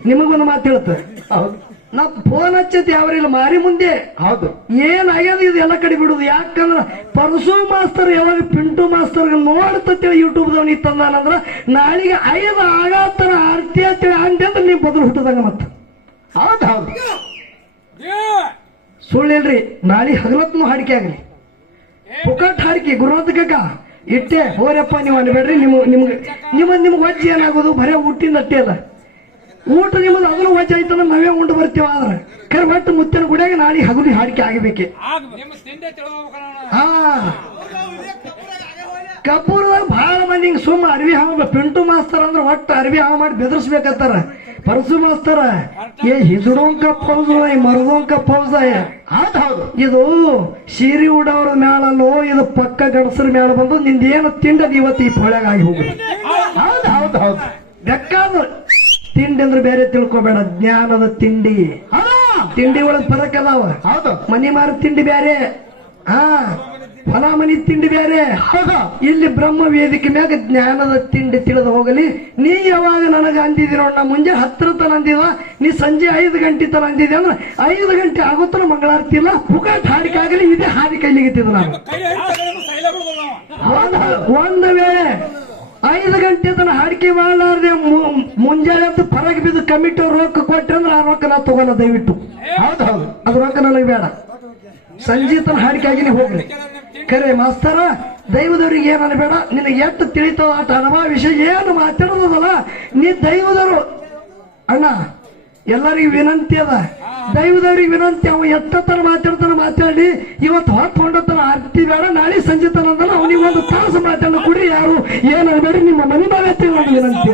Speaker 1: ನಿಮಗೊಂದು ಮಾತು ಹೇಳ್ತಾರೆ
Speaker 2: ಹೌದು.
Speaker 1: ನಾ ಫೋನ್ ಹಚ್ಚತಿ ಯಾವ್ರಿಲ್ಲ ಮಾರಿ ಮುಂದೆ.
Speaker 2: ಹೌದು.
Speaker 1: ಏನಾಗ್ಯದ ಇದು ಎಲ್ಲ ಕಡೆ ಬಿಡುದು? ಯಾಕಂದ್ರ ಪರಸು ಮಾಸ್ತರ್ ಯಾವಾಗ ಪಿಂಟು ಮಾಸ್ತರ್ ನೋಡ್ತೇಳಿ ಯೂಟ್ಯೂಬ್ ದವನಿ ತಂದಾನಂದ್ರ ನಾಳೆಗೆ ಐದು ಆಗಾತನ ಆರ್ತಿ ಅಂತೇಳಿ ಅಂದೆ ಅಂದ್ರೆ ನೀವು ಬದಲು ಹುಟ್ಟದಂಗ ಮತ್ತ.
Speaker 2: ಹೌದು ಹೌದು.
Speaker 1: ಸುಳ್ಳಿಲ್ರಿ ನಾಳೆ ಹಗಲತ್ನು ಹಾಡಿಕೆ ಆಗಲಿ. ಪುಕಟ್ ಹಾಡಿಕೆ ಗುರುವಂತ ಕಕ್ಕ ಇಟ್ಟೆ ಹೋರಪ್ಪ ನೀವು ಅನ್ಬೇಡ್ರಿ ನಿಮ್ ನಿಮ್ಗೆ ನಿಮ್ಮ ನಿಮ್ಗೆ ವಜ್ಜೆ ಏನಾಗೋದು? ಬರೇ ಹುಟ್ಟಿ ಅಟ್ಟೆ ಅದ. ಊಟ ನಿಮ್ಮದು ಅದನ್ನು ವಜ ಆಯ್ತಂದ್ರೆ ನಾವೇ ಉಂಡು ಬರ್ತೀವ ಆದ್ರೆ. ಕರೆ ಒಟ್ಟು ಮುತ್ತಿನ ಗುಡಿಯಾಗ ನಾಳೆ ಹಗುಲಿ ಹಾಡಿಕೆ ಆಗಬೇಕೆ. ಹಾ ಕಬ್ಬೂರದಾಗ ಬಹಳ ಮಂದಿ ಹಿಂಗ್ ಸುಮ್ಮ ಅರ್ವಿ ಹಾವ ಪಿಂಟು ಮಾಸ್ತರ್ ಅಂದ್ರೆ ಒಟ್ಟು ಅರ್ವಿ ಹಾವ ಮಾಡಿ ಬೆದರ್ಸ್ಬೇಕತ್ತಾರ. ಪರಸು ಮಾಸ್ತರ ಏ ಹಿಜುಡೋಂಕ ಪೌಸ ಮರದೋಂಕ ಪೌಸ
Speaker 2: ಹೌದು ಹೌದು
Speaker 1: ಇದು ಶೀರಿ ಉಡೋರ ಮೇಳಲ್ಲೋ ಇದು ಪಕ್ಕ ಗಡಸರ ಮ್ಯಾಲ ಬಂದು ನಿಂದೇನು ತಿಂಡದ ಇವತ್ತು ಈ ಪೊಳೆಗಾಗಿ ಹೋಗುದು
Speaker 2: ಹೌದು ಹೌದು ಹೌದು.
Speaker 1: ಬೇಕಾದ ತಿಂಡಿ ಅಂದ್ರೆ ಬೇರೆ ತಿಳ್ಕೊಬೇಡ ಜ್ಞಾನದ ತಿಂಡಿ. ತಿಂಡಿ ಒಳಗ್ ಪದಕ್ ಅದಾವ.
Speaker 2: ಹೌದು.
Speaker 1: ಮನಿ ಮಾರ ತಿಂಡಿ ಬೇರೆ ಹಾ ಹೊಲ ಮನಿ ತಿಂಡಿ ಬೇರೆ ಇಲ್ಲಿ ಬ್ರಹ್ಮ ವೇದಿಕೆ ಮ್ಯಾಗ ಜ್ಞಾನದ ತಿಂಡಿ ತಿಳಿದು ಹೋಗಲಿ. ನೀ ಯಾವಾಗ ನನಗ ಅಂದಿದಿ ನೋಡ್ ನಾ ಮುಂಜೆ ಹತ್ರ ತನ ಅಂದಿದ ನೀ ಸಂಜೆ ಐದು ಗಂಟೆ ತನ ಅಂದಿದೆ ಅಂದ್ರೆ ಐದು ಗಂಟೆ ಆಗುತ್ತನ ಮಂಗಳಾರತಿ ಇಲ್ಲ ಪುಕಾಟ್ ಹಾಡಿಕೆ ಆಗಲಿ ಇದೇ ಹಾಡಿ ಕೈಲಿಗಿತ್ತಿದ್ ನಾನು. ಒಂದು ವೇಳೆ ಐದು ಗಂಟೆ ತನ ಹಾಡಿಕೆ ಮಾಡಲಾರ್ದೆ ಮುಂಜಾನೆ ಅಂತ ಪರಗ ಬಿದ್ದು ಕಮಿಟಿ ಅವ್ರು ರೊಕ್ಕ ಕೊಟ್ಟೆ ಅಂದ್ರೆ ಆ ರೊಕ್ಕ ನಾ ತಗೋಲ್ಲ, ದಯವಿಟ್ಟು.
Speaker 2: ಹೌದು ಹೌದು.
Speaker 1: ಅದು ರೊಕ್ಕ ನನಗೆ ಬೇಡ. ಸಂಜೆ ತನ ಹಾಡಿಕೆ ಆಗಿನೇ ಹೋಗ್ಲಿ. ಕರೆ ಮಾಸ್ತರ, ದೈವದವ್ರಿಗೆ ಏನ ಬೇಡ ನಿನಗೆ ಎಷ್ಟು ತಿಳಿತಾವ ಆಟ ಅನುಭವ ವಿಷಯ ಏನು ಮಾತಾಡೋದಲ್ಲ ನೀ ದೈವದವರು. ಅಣ್ಣ ಎಲ್ಲರಿಗೂ ವಿನಂತಿ ಅದ. ದೈವದವ್ರಿಗೆ ವಿನಂತಿ ಅವ. ಎತ್ತರ ಮಾತಾಡ್ತಾನ ಮಾತಾಡಿ. ಇವತ್ತು ಹೊತ್ತು ಹೊಂಡತನ ಆರ್ತಿ ಬೇಡ. ನಾಳೆ ಸಂಜೆ ತನ ಅವನಿಗೆ ಒಂದು ತಾಸು ಮಾತಾಡೋ ಕುಡಿ. ಯಾರು ಏನ್ ಅನ್ಬೇಡಿ ನಿಮ್ಮ ಮನೆ ಬಾಗ ಒಂದು ವಿನಂತಿ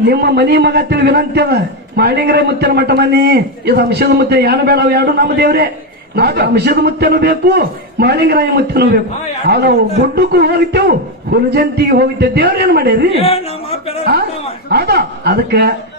Speaker 3: ನಿಮ್ಮ
Speaker 1: ಮನಿ ಮಗ ತಿಳಿ ವಿನಂತಿ ಅದ. ಮಾಳಿಂಗ್ರೆ ಮುತ್ತಿನ ಮಠ ಮನಿ. ಇದು ಅಂಶದ ಮುತ್ತೆ ಯಾರು ಬೇಡ ಅವು. ಎರಡು ನಮ್ಮ ದೇವ್ರೆ. ನಾವು ಅಂಶದ ಮುತ್ತೆನೂ ಬೇಕು ಮಾಳಿಂಗರಾಯ ಮುತ್ತೆನೂ ಬೇಕು ಅದು ನಾವು ಗುಡ್ಡಕ್ಕೂ ಹೋಗಿದ್ದೆವು ಹುಲಜಂತಿಗೆ ಹೋಗ್ತೇವೆ ದೇವ್ರ ಏನ್ ಮಾಡ್ಯಾರಿ
Speaker 2: ಅದ
Speaker 1: ಅದಕ್ಕ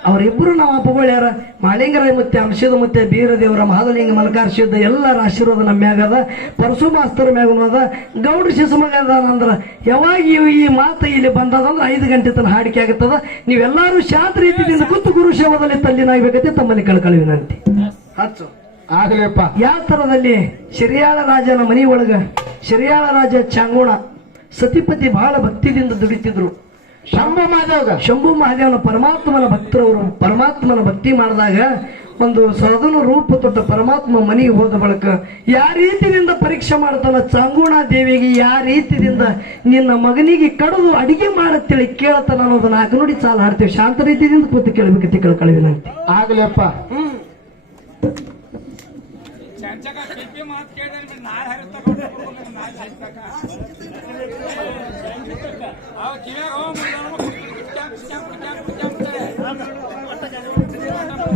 Speaker 1: ಅವರಿಬ್ಬರು ನಾವು ಅಪ್ಪಗೊಳ್ಯಾರ ಮಾಳಿಂಗರಾಯ ಮುತ್ತೆ ಅಂಶದ ಮುತ್ತೆ ಬೀರ ದೇವರ ಮಹಾದಲಿಂಗ ಮಲ್ಕಾರ್ಶಿದ್ದ ಎಲ್ಲರ ಆಶೀರ್ವಾದ ನಮ್ಮ ಮ್ಯಾಗದ ಪರಶು ಮಾಸ್ತರ ಮ್ಯಾಗನು ಅದ ಗೌಡ ಶಿಶುಮಗ ಅದಾನಂದ್ರ ಯಾವಾಗ ಇವ್ ಈ ಮಾತು ಇಲ್ಲಿ ಬಂದದಂದ್ರ ಐದು ಗಂಟೆ ತನ ಹಾಡಿಕೆ ಆಗುತ್ತದ. ನೀವೆಲ್ಲರೂ ಶಾಂತ ರೀತಿಯಿಂದ ಕುತ್ತು ಗುರು ಶವದಲ್ಲಿ ತಲ್ಲಿನಾಗಬೇಕಂತೆ ತಮ್ಮಲ್ಲಿ ಕಳ್ಕೊಳ್ಳಿ ವಿನಂತಿ ಹಚ್ಚು.
Speaker 2: ಆಗ್ಲಿಪ್ಪ.
Speaker 1: ಯಾವ ತರದಲ್ಲಿ ಶರಿಯಾಳ ರಾಜನ ಮನಿ ಒಳಗ ಶರಿಯಾಳ ರಾಜ ಚಾಂಗೋಣ ಸತಿಪತಿ ಬಹಳ ಭಕ್ತಿದಿಂದ ದುಡಿತಿದ್ರು.
Speaker 2: ಶಂಭು ಮಹಾದೇವ
Speaker 1: ಶಂಭು ಮಹಾದೇವನ ಪರಮಾತ್ಮನ ಭಕ್ತರವರು ಪರಮಾತ್ಮನ ಭಕ್ತಿ ಮಾಡಿದಾಗ ಒಂದು ಸದನ ರೂಪ ತೊಟ್ಟ ಪರಮಾತ್ಮ ಮನೆಗೆ ಹೋದ ಬಳಿಕ ಯಾವ ರೀತಿಯಿಂದ ಪರೀಕ್ಷೆ ಮಾಡ್ತಾನ ಚಾಂಗೋಣ ದೇವಿಗೆ ಯಾವ ರೀತಿಯಿಂದ ನಿನ್ನ ಮಗನಿಗೆ ಕಡಿದು ಅಡಿಗೆ ಮಾಡತ್ತೇಳಿ ಕೇಳತ್ತಾನ ಅನ್ನೋದನ್ನ ನಾಲ್ಕು ನೋಡಿ ಸಾಲ ಹಾಡ್ತೇವೆ. ಶಾಂತ ರೀತಿಯಿಂದ ಕೂತು ಕೇಳಬೇಕಂತ ಆಗಲೇಪ್ಪ.
Speaker 2: ಆಗ್ಲಿಪ್ಪ
Speaker 3: ಚಂಚಕ ಕಿಪ್ಪಿ ಮಾತು ಕೇಳಿದ್ರೆ ನಾಳೆ ಹರಿತಕ್ಕ ನಾಳೆ ಹರಿತಕ್ಕ ಅವ ಕಿವ್ಯಾಗ ಹೋಗ್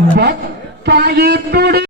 Speaker 2: ಭಕ್ತಾಗಿ ತುಡಿ